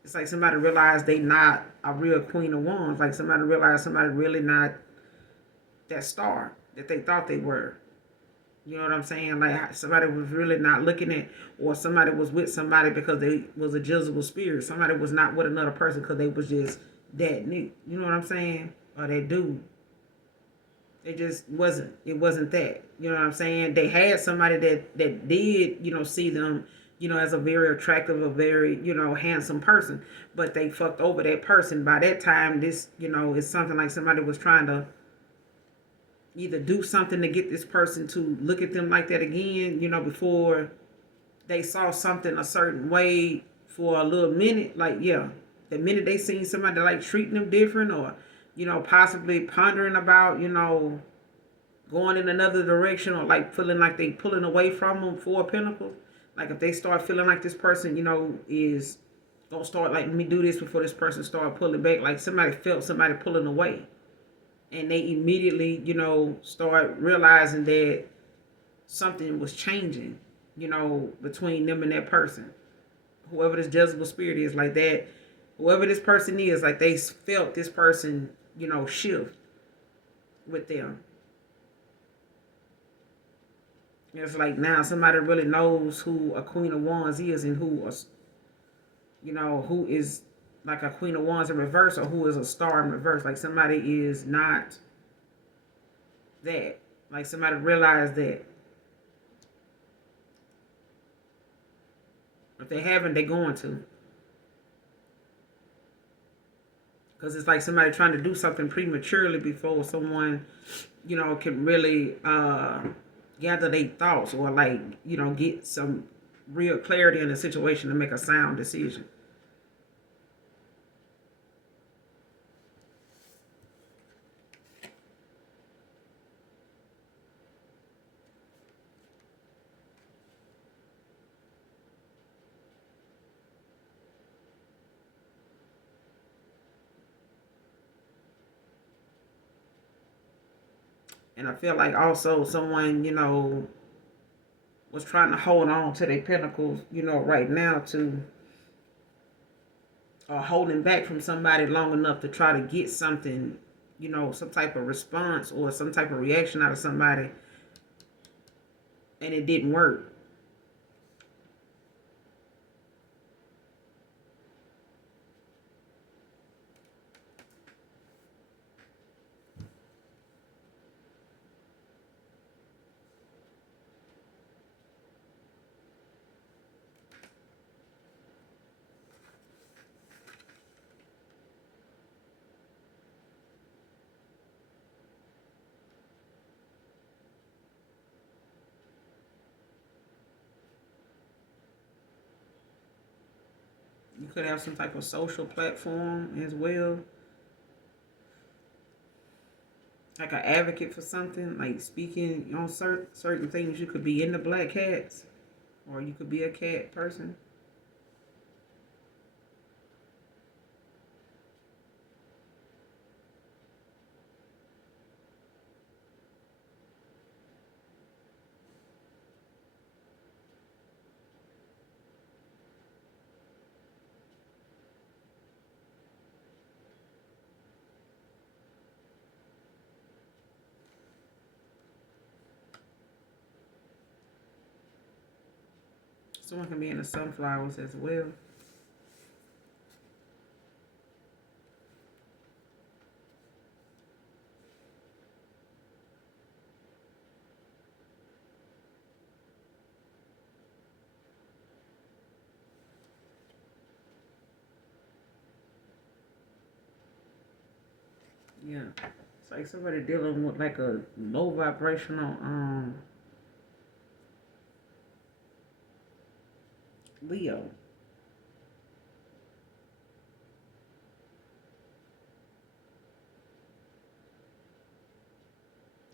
It's like somebody realized they not a real Queen of Wands. Like somebody realized somebody really not that star that they thought they were. You know what I'm saying? Like somebody was really not looking at, or somebody was with somebody because they was a Jezebel spirit. Somebody was not with another person because they was just that new. You know what I'm saying? Or that dude. It just wasn't. It wasn't that. You know what I'm saying? They had somebody that did, see them, as a very attractive, a very, handsome person. But they fucked over that person. By that time, this, is something like somebody was trying to either do something to get this person to look at them like that again, before they saw something a certain way for a little minute. Like, yeah, the minute they seen somebody like treating them different, or, possibly pondering about, going in another direction, or like feeling like they pulling away from them, Four of Pentacles. Like if they start feeling like this person, is gonna start like, let me do this before this person start pulling back. Like somebody felt somebody pulling away. And they immediately, start realizing that something was changing, between them and that person. Whoever this Jezebel spirit is, like that, whoever this person is, like they felt this person, shift with them. It's like now somebody really knows who a Queen of Wands is, and who is like a Queen of Wands in reverse, or who is a star in reverse. Like somebody is not that. Like somebody realized that. If they haven't, they're going to. Because it's like somebody trying to do something prematurely before someone, can really gather their thoughts, or like, get some real clarity in the situation to make a sound decision. And I feel like also someone, was trying to hold on to their pentacles, right now to, or holding back from somebody long enough to try to get something, some type of response or some type of reaction out of somebody, and it didn't work. You could have some type of social platform as well, like an advocate for something, like speaking on certain things. You could be into black cats, or you could be a cat person. Someone can be into sunflowers as well. Yeah. It's like somebody dealing with like a low vibrational Leo.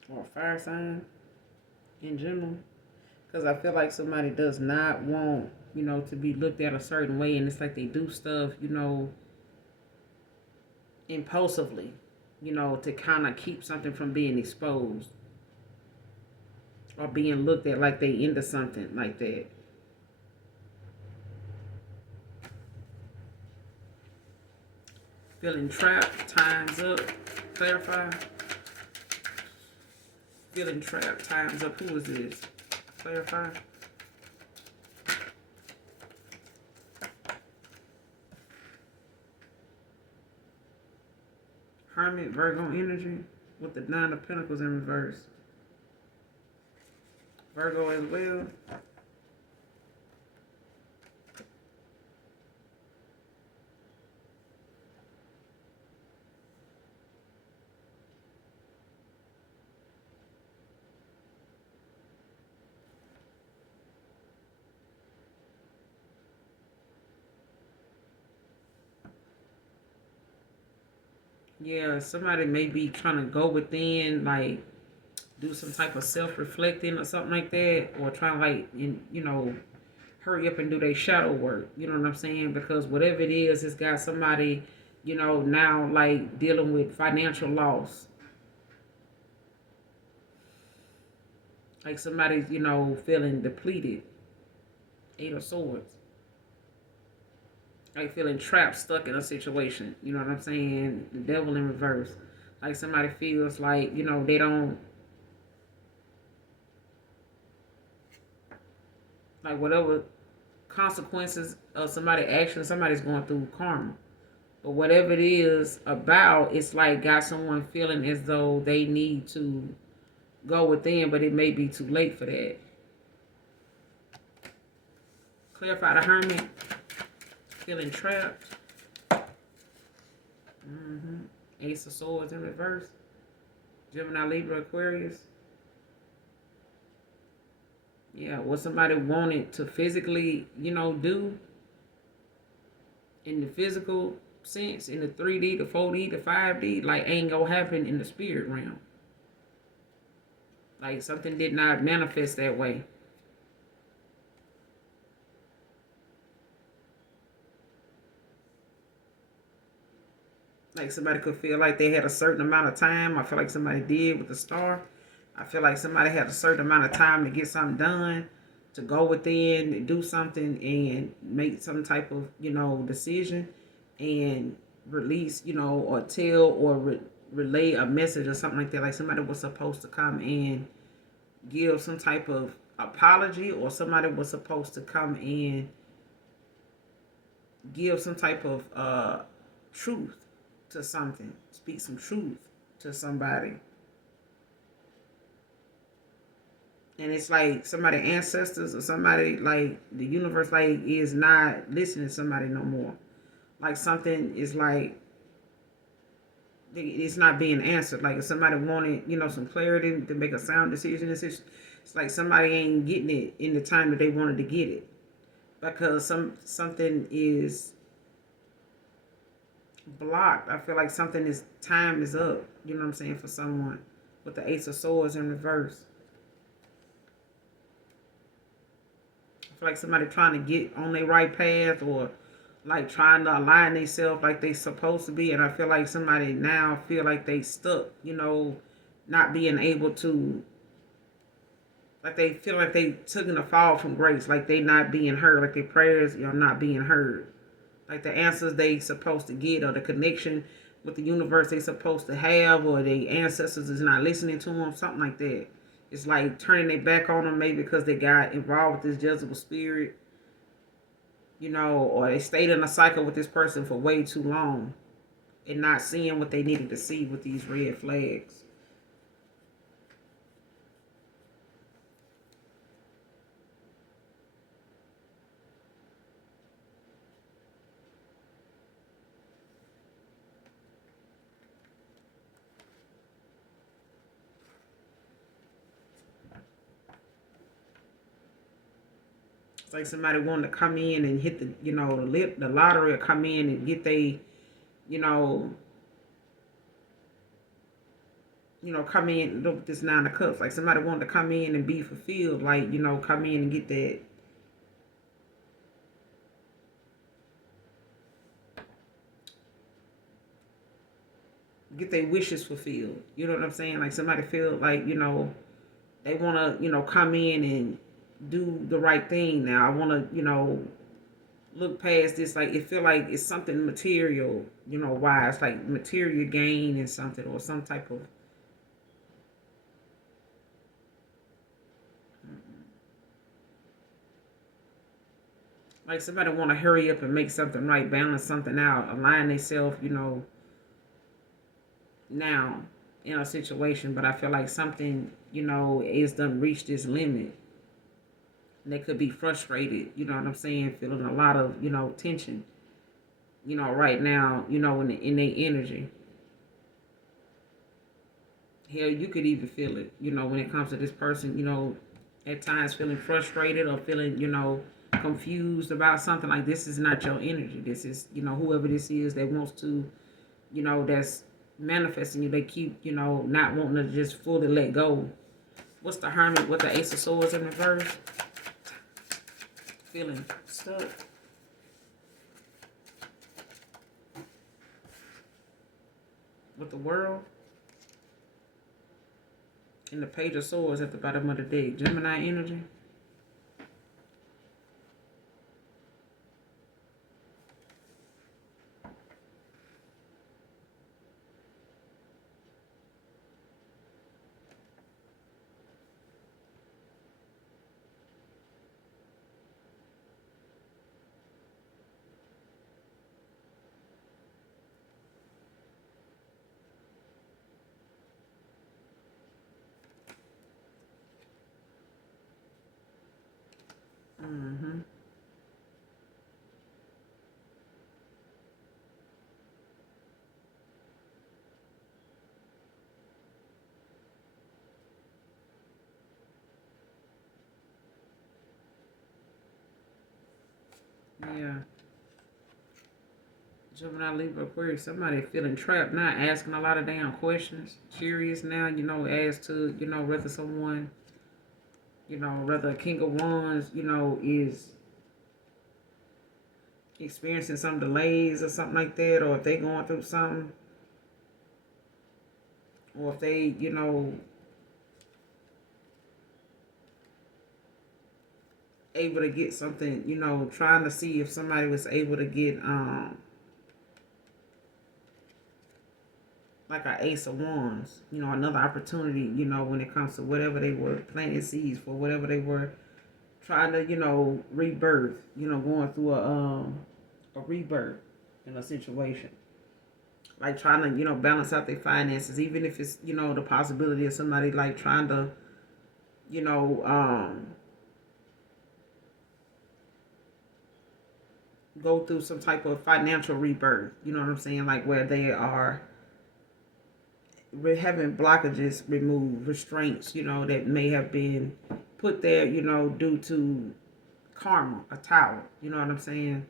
Or a fire sign in general. Because I feel like somebody does not want, to be looked at a certain way, and it's like they do stuff, impulsively, to kind of keep something from being exposed or being looked at like they into something like that. Feeling trapped, time's up. Clarify. Feeling trapped, time's up. Who is this? Clarify. Hermit, Virgo energy with the Nine of Pentacles in reverse. Virgo as well. Yeah, somebody may be trying to go within, like do some type of self-reflecting or something like that, or trying to hurry up and do their shadow work. You know what I'm saying? Because whatever it is, it's got somebody, now like dealing with financial loss. Like somebody's, feeling depleted. Eight of Swords. Like feeling trapped, stuck in a situation. You know what I'm saying? The devil in reverse. Like somebody feels like, they don't, like whatever consequences of somebody's action, somebody's going through karma. But whatever it is about, it's like got someone feeling as though they need to go within, but it may be too late for that. Clarify the Hermit. Feeling trapped. Ace of Swords in reverse. Gemini, Libra, Aquarius. Yeah, what somebody wanted to physically, do in the physical sense, in the 3D, the 4D, the 5D, like ain't gonna happen in the spirit realm. Like something did not manifest that way. Like somebody could feel like they had a certain amount of time. I feel like somebody did with the star. I feel like somebody had a certain amount of time to get something done, to go within and do something and make some type of, decision and release, or tell or relay a message or something like that. Like somebody was supposed to come and give some type of apology, or somebody was supposed to come and give some type of truth to something, speak some truth to somebody. And it's like somebody ancestors or somebody, like the universe, like is not listening to somebody no more. Like something is like it's not being answered. Like if somebody wanted, some clarity to make a sound decision, it's like somebody ain't getting it in the time that they wanted to get it, because something is blocked. I feel like time is up. You know what I'm saying, for someone with the Ace of Swords in reverse. I feel like somebody trying to get on their right path, or like trying to align themselves like they supposed to be, and I feel like somebody now feel like they stuck, not being able to, like they feel like they took in a fall from grace, like they not being heard, like their prayers not being heard, like the answers they supposed to get, or the connection with the universe they supposed to have, or the ancestors is not listening to them, something like that. It's like turning their back on them, maybe because they got involved with this Jezebel spirit, or they stayed in a cycle with this person for way too long and not seeing what they needed to see with these red flags. It's like somebody wanting to come in and hit the lottery, or come in and get you know, come in with this 9 of Cups. Like somebody wanted to come in and be fulfilled, like, come in and get their wishes fulfilled. You know what I'm saying? Like somebody feel like, they want to, come in and do the right thing now. I want to, look past this. Like it feel like it's something material, wise, like material gain and something, or some type of like somebody want to hurry up and make something right, balance something out, align themselves, now in a situation. But I feel like something, is done reached this limit. And they could be frustrated, you know what I'm saying, feeling a lot of, tension, right now, in their energy. Hell, you could even feel it, when it comes to this person, at times feeling frustrated, or feeling, confused about something. Like this is not your energy. This is, whoever this is that wants to, that's manifesting you. They keep, not wanting to just fully let go. What's the Hermit with the Ace of Swords in reverse? Feeling stuck. With the World. And the Page of Swords at the bottom of the deck. Gemini energy. Mm-hmm. Yeah. Gemini, Libra, Aquarius. Somebody feeling trapped now, asking a lot of damn questions. Curious now, as to, whether someone, whether a King of Wands, is experiencing some delays or something like that, or if they going through something, or if they, able to get something, trying to see if somebody was able to get like an ace of wands, another opportunity, when it comes to whatever they were planting seeds for, whatever they were trying to, rebirth, going through a rebirth in a situation. Like trying to, balance out their finances, even if it's, the possibility of somebody like trying to, you know, go through some type of financial rebirth. You know what I'm saying? Like where they are having blockages removed, restraints, that may have been put there, due to karma, a tower. You know what I'm saying?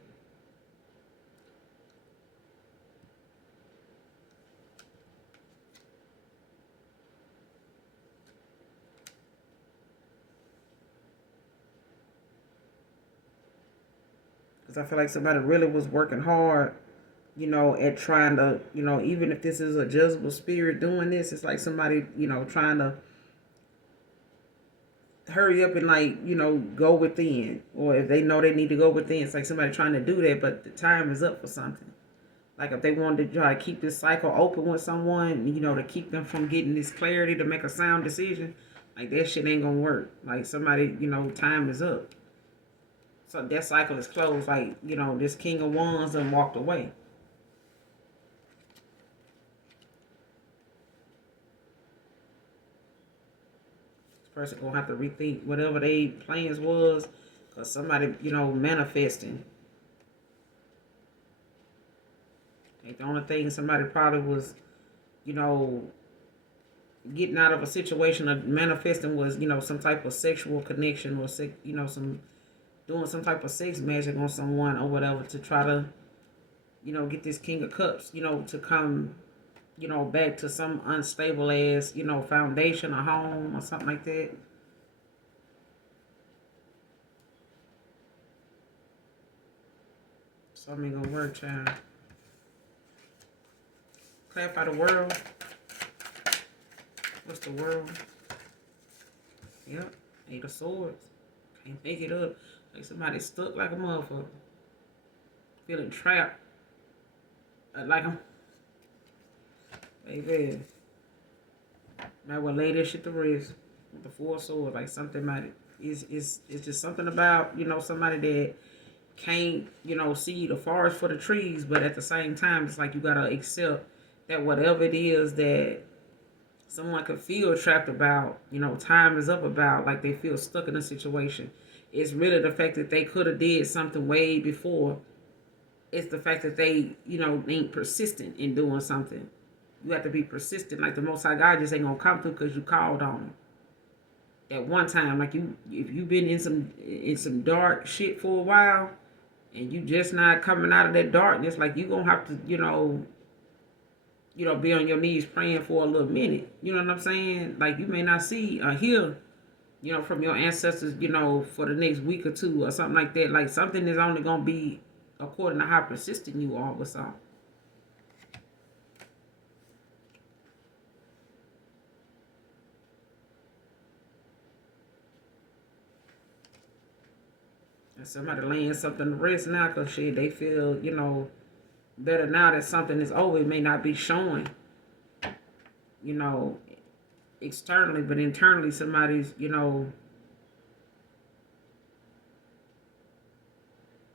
Because I feel like somebody really was working hard, at trying to, even if this is a Jezebel spirit doing this, it's like somebody, trying to hurry up and like, go within. Or if they know they need to go within, it's like somebody trying to do that, but the time is up for something. Like if they wanted to try to keep this cycle open with someone, to keep them from getting this clarity to make a sound decision, like that shit ain't gonna work. Like somebody, time is up. So that cycle is closed. Like, this King of Wands and walked away. This person gonna have to rethink whatever they plans was, cause somebody, manifesting. Like the only thing somebody probably was, getting out of a situation of manifesting was, some type of sexual connection or some doing some type of sex magic on someone or whatever to try to, get this King of Cups, to come, back to some unstable ass, foundation, a home or something like that. Something ain't gonna work, child. Clarify the world. What's the world? Yep. Eight of Swords. Can't make it up. Like somebody stuck like a motherfucker. Feeling trapped. Like I'm. Baby. Might well lay that shit to rest. With the Four of Swords. Like something might. It's just something about, somebody that can't, see the forest for the trees, but at the same time, it's like you gotta accept that whatever it is that someone could feel trapped about, time is up about, like they feel stuck in a situation. It's really the fact that they could have did something way before. It's the fact that they, ain't persistent in doing something. You have to be persistent. Like the Most High God just ain't gonna come through because you called on him. At one time, like if you've been in some dark shit for a while, and you just not coming out of that darkness, like you gonna have to, be on your knees praying for a little minute. You know what I'm saying? Like you may not see or hear, from your ancestors, for the next week or two or something like that. Like something is only gonna be according to how persistent you are with something. And somebody laying something to rest now because shit, they feel, better now that something is over. It may not be showing, you know, externally, but internally somebody's,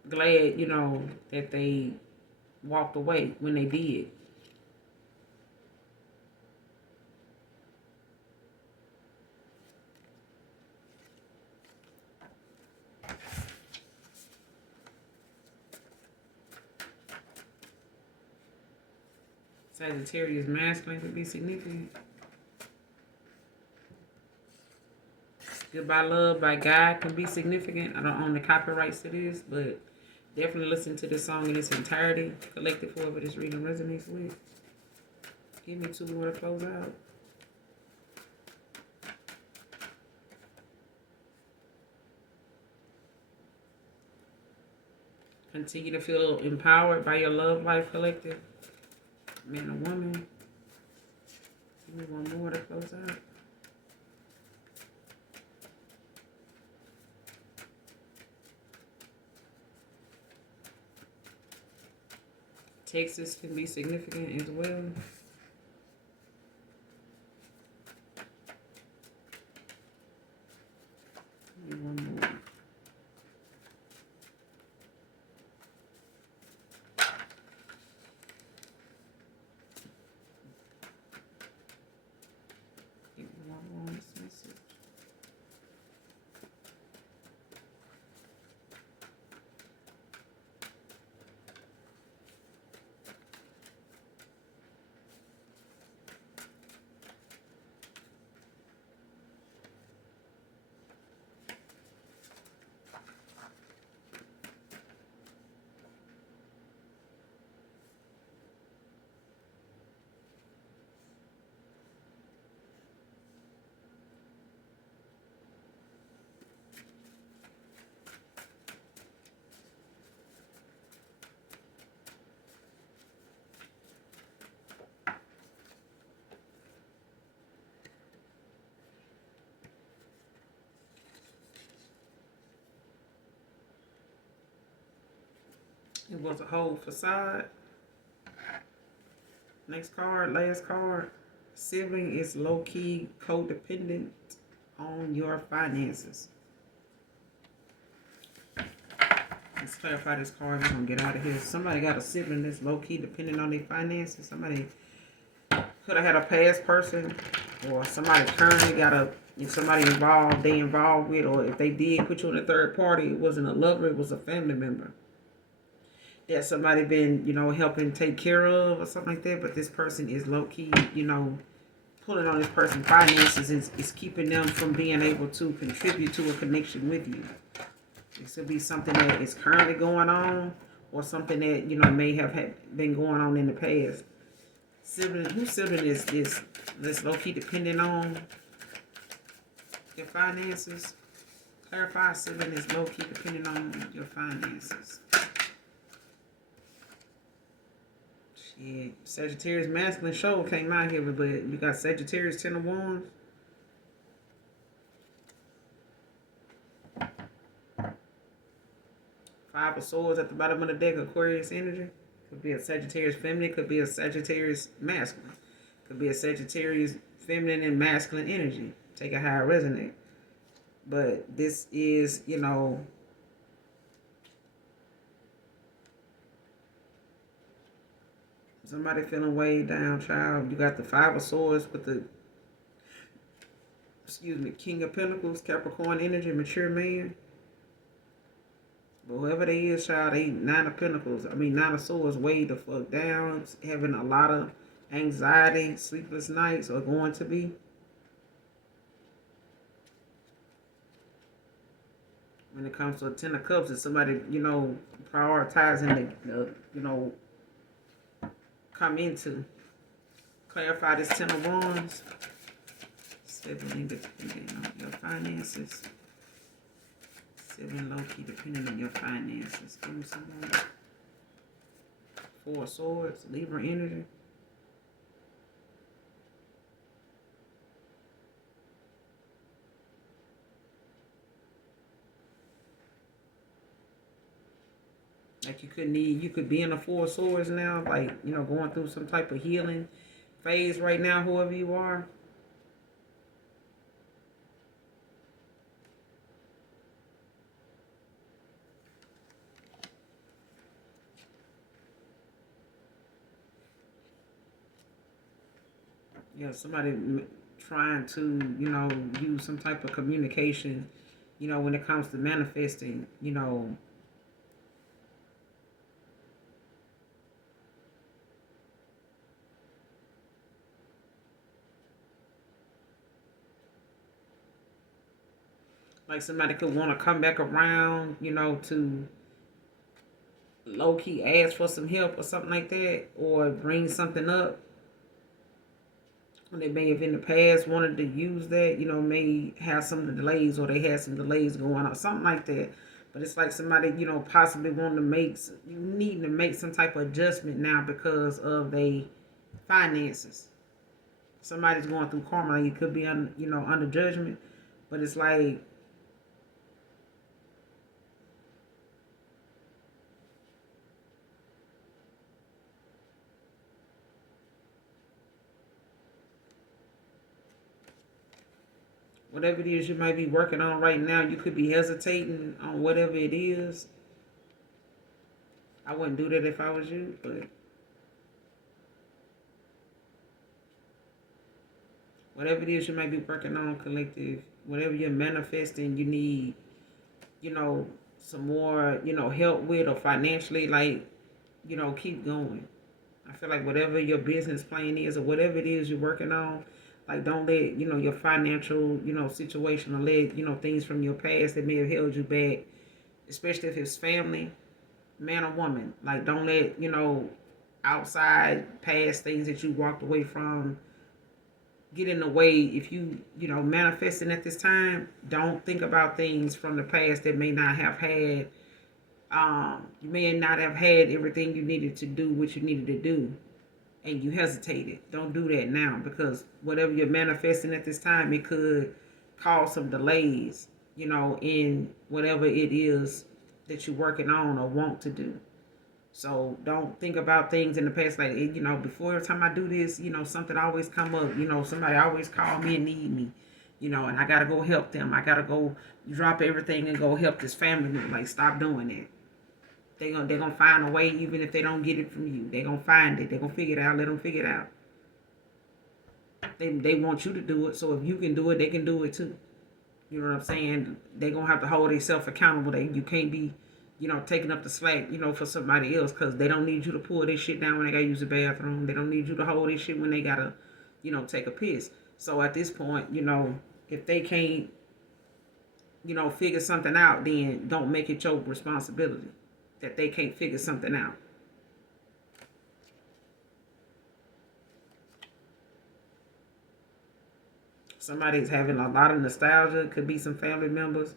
glad, that they walked away when they did. Sagittarius masculine could be significant. Goodbye Love by God can be significant. I don't own the copyrights to this, but definitely listen to this song in its entirety. Collective, whoever this reading resonates with. Give me two more to close out. Continue to feel empowered by your love life, collective. Man or woman. Give me one more to close out. Texas can be significant as well. It was a whole facade. Next card, last card. Sibling is low-key codependent on your finances. Let's clarify this card. We're going to get out of here. Somebody got a sibling that's low-key dependent on their finances. Somebody could have had a past person, or somebody currently got a, if somebody involved, they involved with, or if they did put you in a third party, it wasn't a lover, it was a family member that somebody been, helping take care of or something like that. But this person is low-key, pulling on this person's finances is keeping them from being able to contribute to a connection with you. It could be something that is currently going on, or something that, may have been going on in the past. Sibling, whose sibling is this? That's low-key dependent on your finances. Clarify, sibling is low-key dependent on your finances. Shit, Sagittarius masculine show came out here, but you got Sagittarius 10 of Wands. Five of Swords at the bottom of the deck, Aquarius energy. Could be a Sagittarius feminine, could be a Sagittarius masculine. Could be a Sagittarius feminine and masculine energy. Take it how it resonates. But this is, somebody feeling way down, child. You got the Five of Swords with the, King of Pentacles, Capricorn energy, mature man. But whoever they is, child, they Nine of Swords, way the fuck down, having a lot of anxiety, sleepless nights, or going to be. When it comes to a Ten of Cups, it's somebody, prioritizing the come into. Clarify this Ten of Wands. Sibling dependent on your finances. Sibling low-key dependent on your finances. Give me some more. Four of Swords, Libra energy. Like you could be in a Four of Swords now, like, going through some type of healing phase right now, whoever you are. Somebody trying to, use some type of communication, when it comes to manifesting, like somebody could want to come back around, to low-key ask for some help or something like that, or bring something up. They may have in the past wanted to use that, may have some delays, or they had some delays going on, something like that. But it's like somebody, possibly needing to make some type of adjustment now because of their finances. Somebody's going through karma. It could be, under judgment, but it's like, whatever it is you might be working on right now, you could be hesitating on whatever it is. I wouldn't do that if I was you, but whatever it is you might be working on, collective, whatever you're manifesting, you need, some more, help with, or financially, like, keep going. I feel like whatever your business plan is, or whatever it is you're working on, like, don't let, your financial, situation, or let, things from your past that may have held you back, especially if it's family, man or woman. Like, don't let, outside past things that you walked away from get in the way. If you, manifesting at this time, don't think about things from the past that may not have had, you may not have had everything you needed to do what you needed to do, and you hesitated. Don't do that now, because whatever you're manifesting at this time, it could cause some delays, in whatever it is that you're working on or want to do. So don't think about things in the past like, before every time I do this, something always come up. Somebody always call me and need me. And I gotta go help them. I gotta go drop everything and go help this family member. Like, stop doing that. They're gonna find a way, even if they don't get it from you. They're gonna find it. They're gonna figure it out. Let them figure it out. They want you to do it, so if you can do it, they can do it too. You know what I'm saying? They're gonna have to hold themselves accountable. You can't be, taking up the slack, for somebody else, because they don't need you to pull their shit down when they gotta use the bathroom. They don't need you to hold their shit when they gotta, take a piss. So at this point, if they can't, figure something out, then don't make it your responsibility that they can't figure something out. Somebody's having a lot of nostalgia. It could be some family members.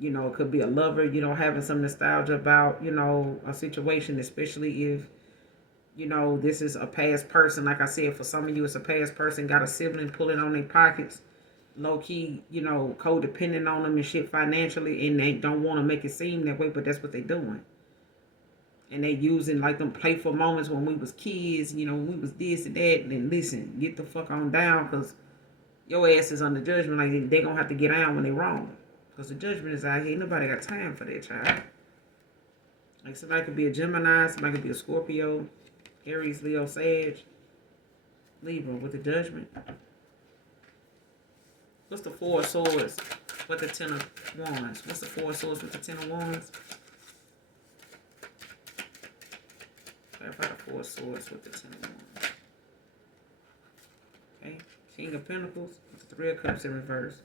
It could be a lover, having some nostalgia about, a situation, especially if, this is a past person. Like I said, for some of you, it's a past person, got a sibling pulling on their pockets, low key, codependent on them and shit financially, and they don't want to make it seem that way, but that's what they're doing. And they using like them playful moments when we was kids, when we was this and that. And listen, get the fuck on down, because your ass is under judgment. Like, they gonna have to get down when they wrong, because the judgment is out here. Nobody got time for that, child. Like, somebody could be a Gemini, somebody could be a Scorpio, Aries, Leo, Sag, Libra with the judgment. What's the Four of Swords with the Ten of Wands? What's the Four of Swords with the Ten of Wands? Clarify the Four of Swords with the Ten of Wands. Okay. King of Pentacles with the Three of Cups in reverse.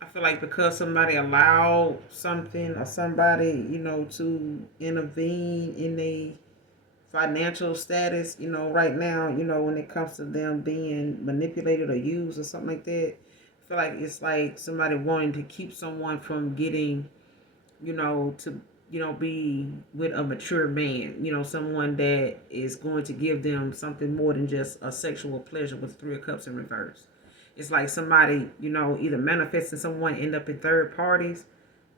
I feel like because somebody allowed something or somebody, to intervene in a financial status, right now, when it comes to them being manipulated or used or something like that, I feel like it's like somebody wanting to keep someone from getting, to, be with a mature man, someone that is going to give them something more than just a sexual pleasure with Three of Cups in reverse. It's like somebody, either manifesting someone, end up in third parties,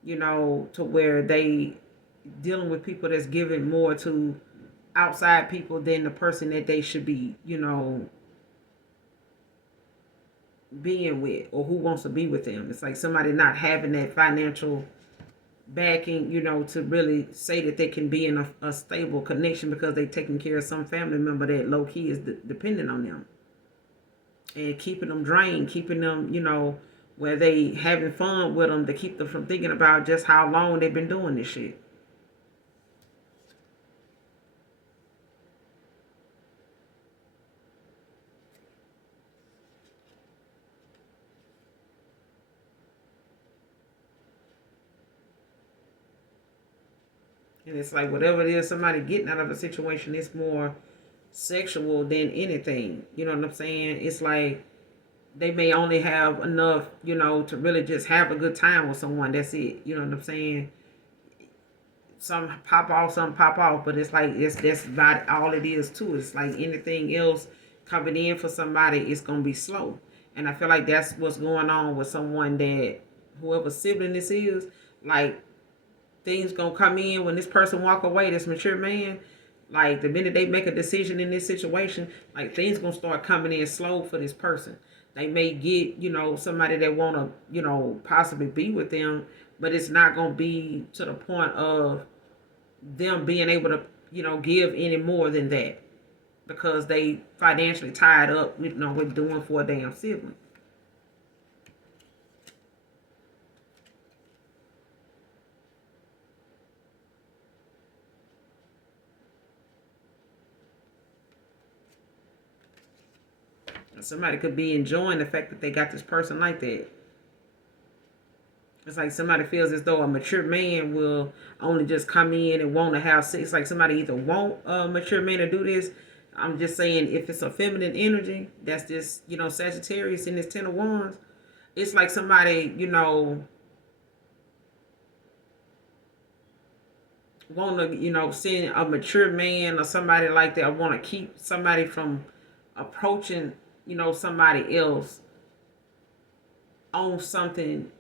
to where they dealing with people that's giving more to outside people than the person that they should be, being with, or who wants to be with them. It's like somebody not having that financial backing, to really say that they can be in a stable connection, because they taking care of some family member that low key is dependent on them. And keeping them drained, keeping them, where they having fun with them, to keep them from thinking about just how long they've been doing this shit. And it's like whatever it is somebody getting out of a situation, it's more sexual than anything. You know what I'm saying? It's like they may only have enough, to really just have a good time with someone. That's it. You know what I'm saying? Some pop off, some pop off, but it's like that's about all it is too. It's like anything else coming in for somebody, it's gonna be slow. And I feel like that's what's going on with someone, that whoever sibling this is, like, things gonna come in when this person walk away, this mature man. Like, the minute they make a decision in this situation, like, things gonna start coming in slow for this person. They may get, somebody that wanna, possibly be with them, but it's not gonna be to the point of them being able to, give any more than that, because they financially tied up, with doing for a damn sibling. Somebody could be enjoying the fact that they got this person like that. It's like somebody feels as though a mature man will only just come in and want to have sex. Like somebody either want a mature man to do this. I'm just saying, if it's a feminine energy, that's just, Sagittarius in this Ten of Wands. It's like somebody, want to, send a mature man or somebody like that. I want to keep somebody from approaching, somebody else on something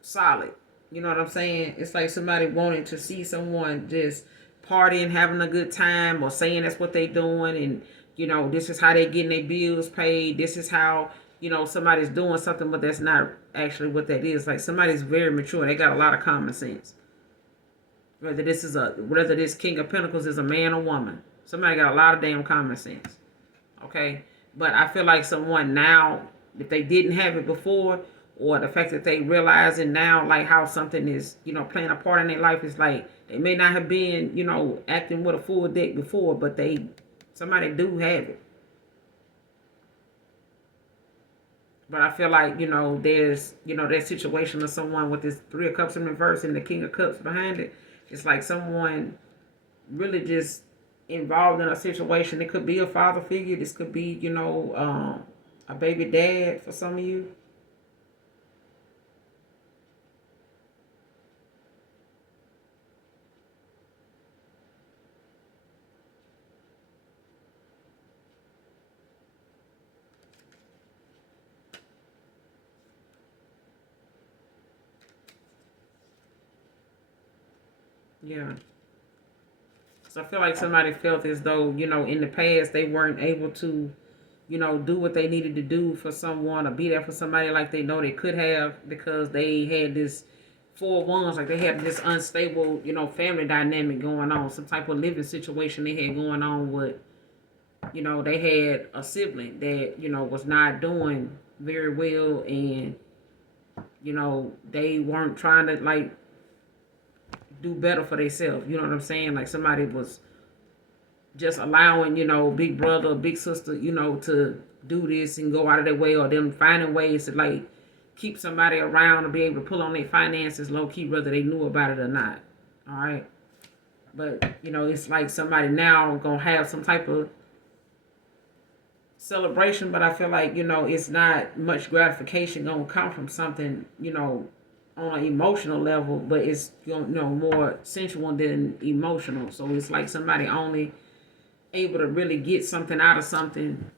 solid. You know what I'm saying? It's like somebody wanting to see someone just partying, having a good time, or saying that's what they doing, and this is how they getting their bills paid. This is how somebody's doing something, but that's not actually what that is. Like somebody's very mature. They got a lot of common sense. Whether this King of Pentacles is a man or woman, somebody got a lot of damn common sense. Okay, but I feel like someone now, if they didn't have it before, or the fact that they realize it now, like how something is, playing a part in their life, is like they may not have been, acting with a full deck before, but somebody do have it. But I feel like, there's, that situation of someone with this Three of Cups in reverse and the King of Cups behind it. It's like someone really just involved in a situation. It could be a father figure. This could be, a baby dad for some of you. Yeah. So I feel like somebody felt as though, in the past they weren't able to, do what they needed to do for someone or be there for somebody like they know they could have, because they had this Four of Wands, like they had this unstable, family dynamic going on, some type of living situation they had going on with, they had a sibling that, was not doing very well, and, they weren't trying to like do better for themselves. You know what I'm saying? Like somebody was just allowing, big brother, big sister, to do this and go out of their way, or them finding ways to like keep somebody around to be able to pull on their finances low key, whether they knew about it or not. All right. But, it's like somebody now gonna have some type of celebration, but I feel like, it's not much gratification gonna come from something, on an emotional level, but it's, more sensual than emotional. So it's like somebody only able to really get something out of something,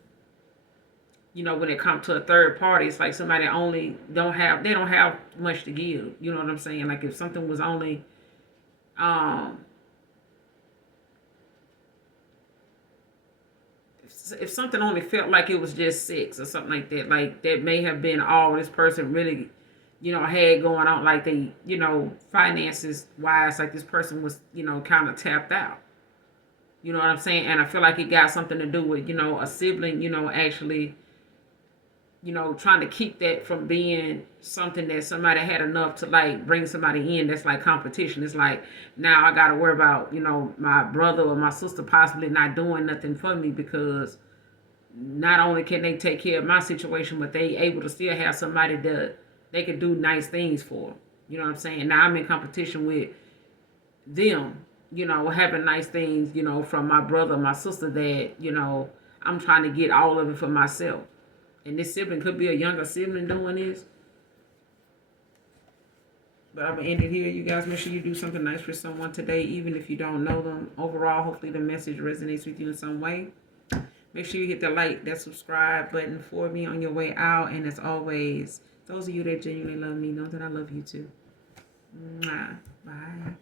when it comes to a third party. It's like somebody only don't have much to give. You know what I'm saying? Like if something was only if something only felt like it was just sex or something like that, like that may have been all this person really, had going on, like they, finances wise, like this person was, kind of tapped out. You know what I'm saying? And I feel like it got something to do with, a sibling, actually, trying to keep that from being something that somebody had enough to like bring somebody in that's like competition. It's like now I got to worry about, my brother or my sister possibly not doing nothing for me, because not only can they take care of my situation, but they able to still have somebody that they could do nice things for. You know what I'm saying? Now I'm in competition with them, having nice things, from my brother, my sister, that, I'm trying to get all of it for myself. And this sibling could be a younger sibling doing this. But I'm going to end it here. You guys, make sure you do something nice for someone today, even if you don't know them. Overall, hopefully the message resonates with you in some way. Make sure you hit the like, that subscribe button for me on your way out. And as always, those of you that genuinely love me know that I love you too. Mwah. Bye.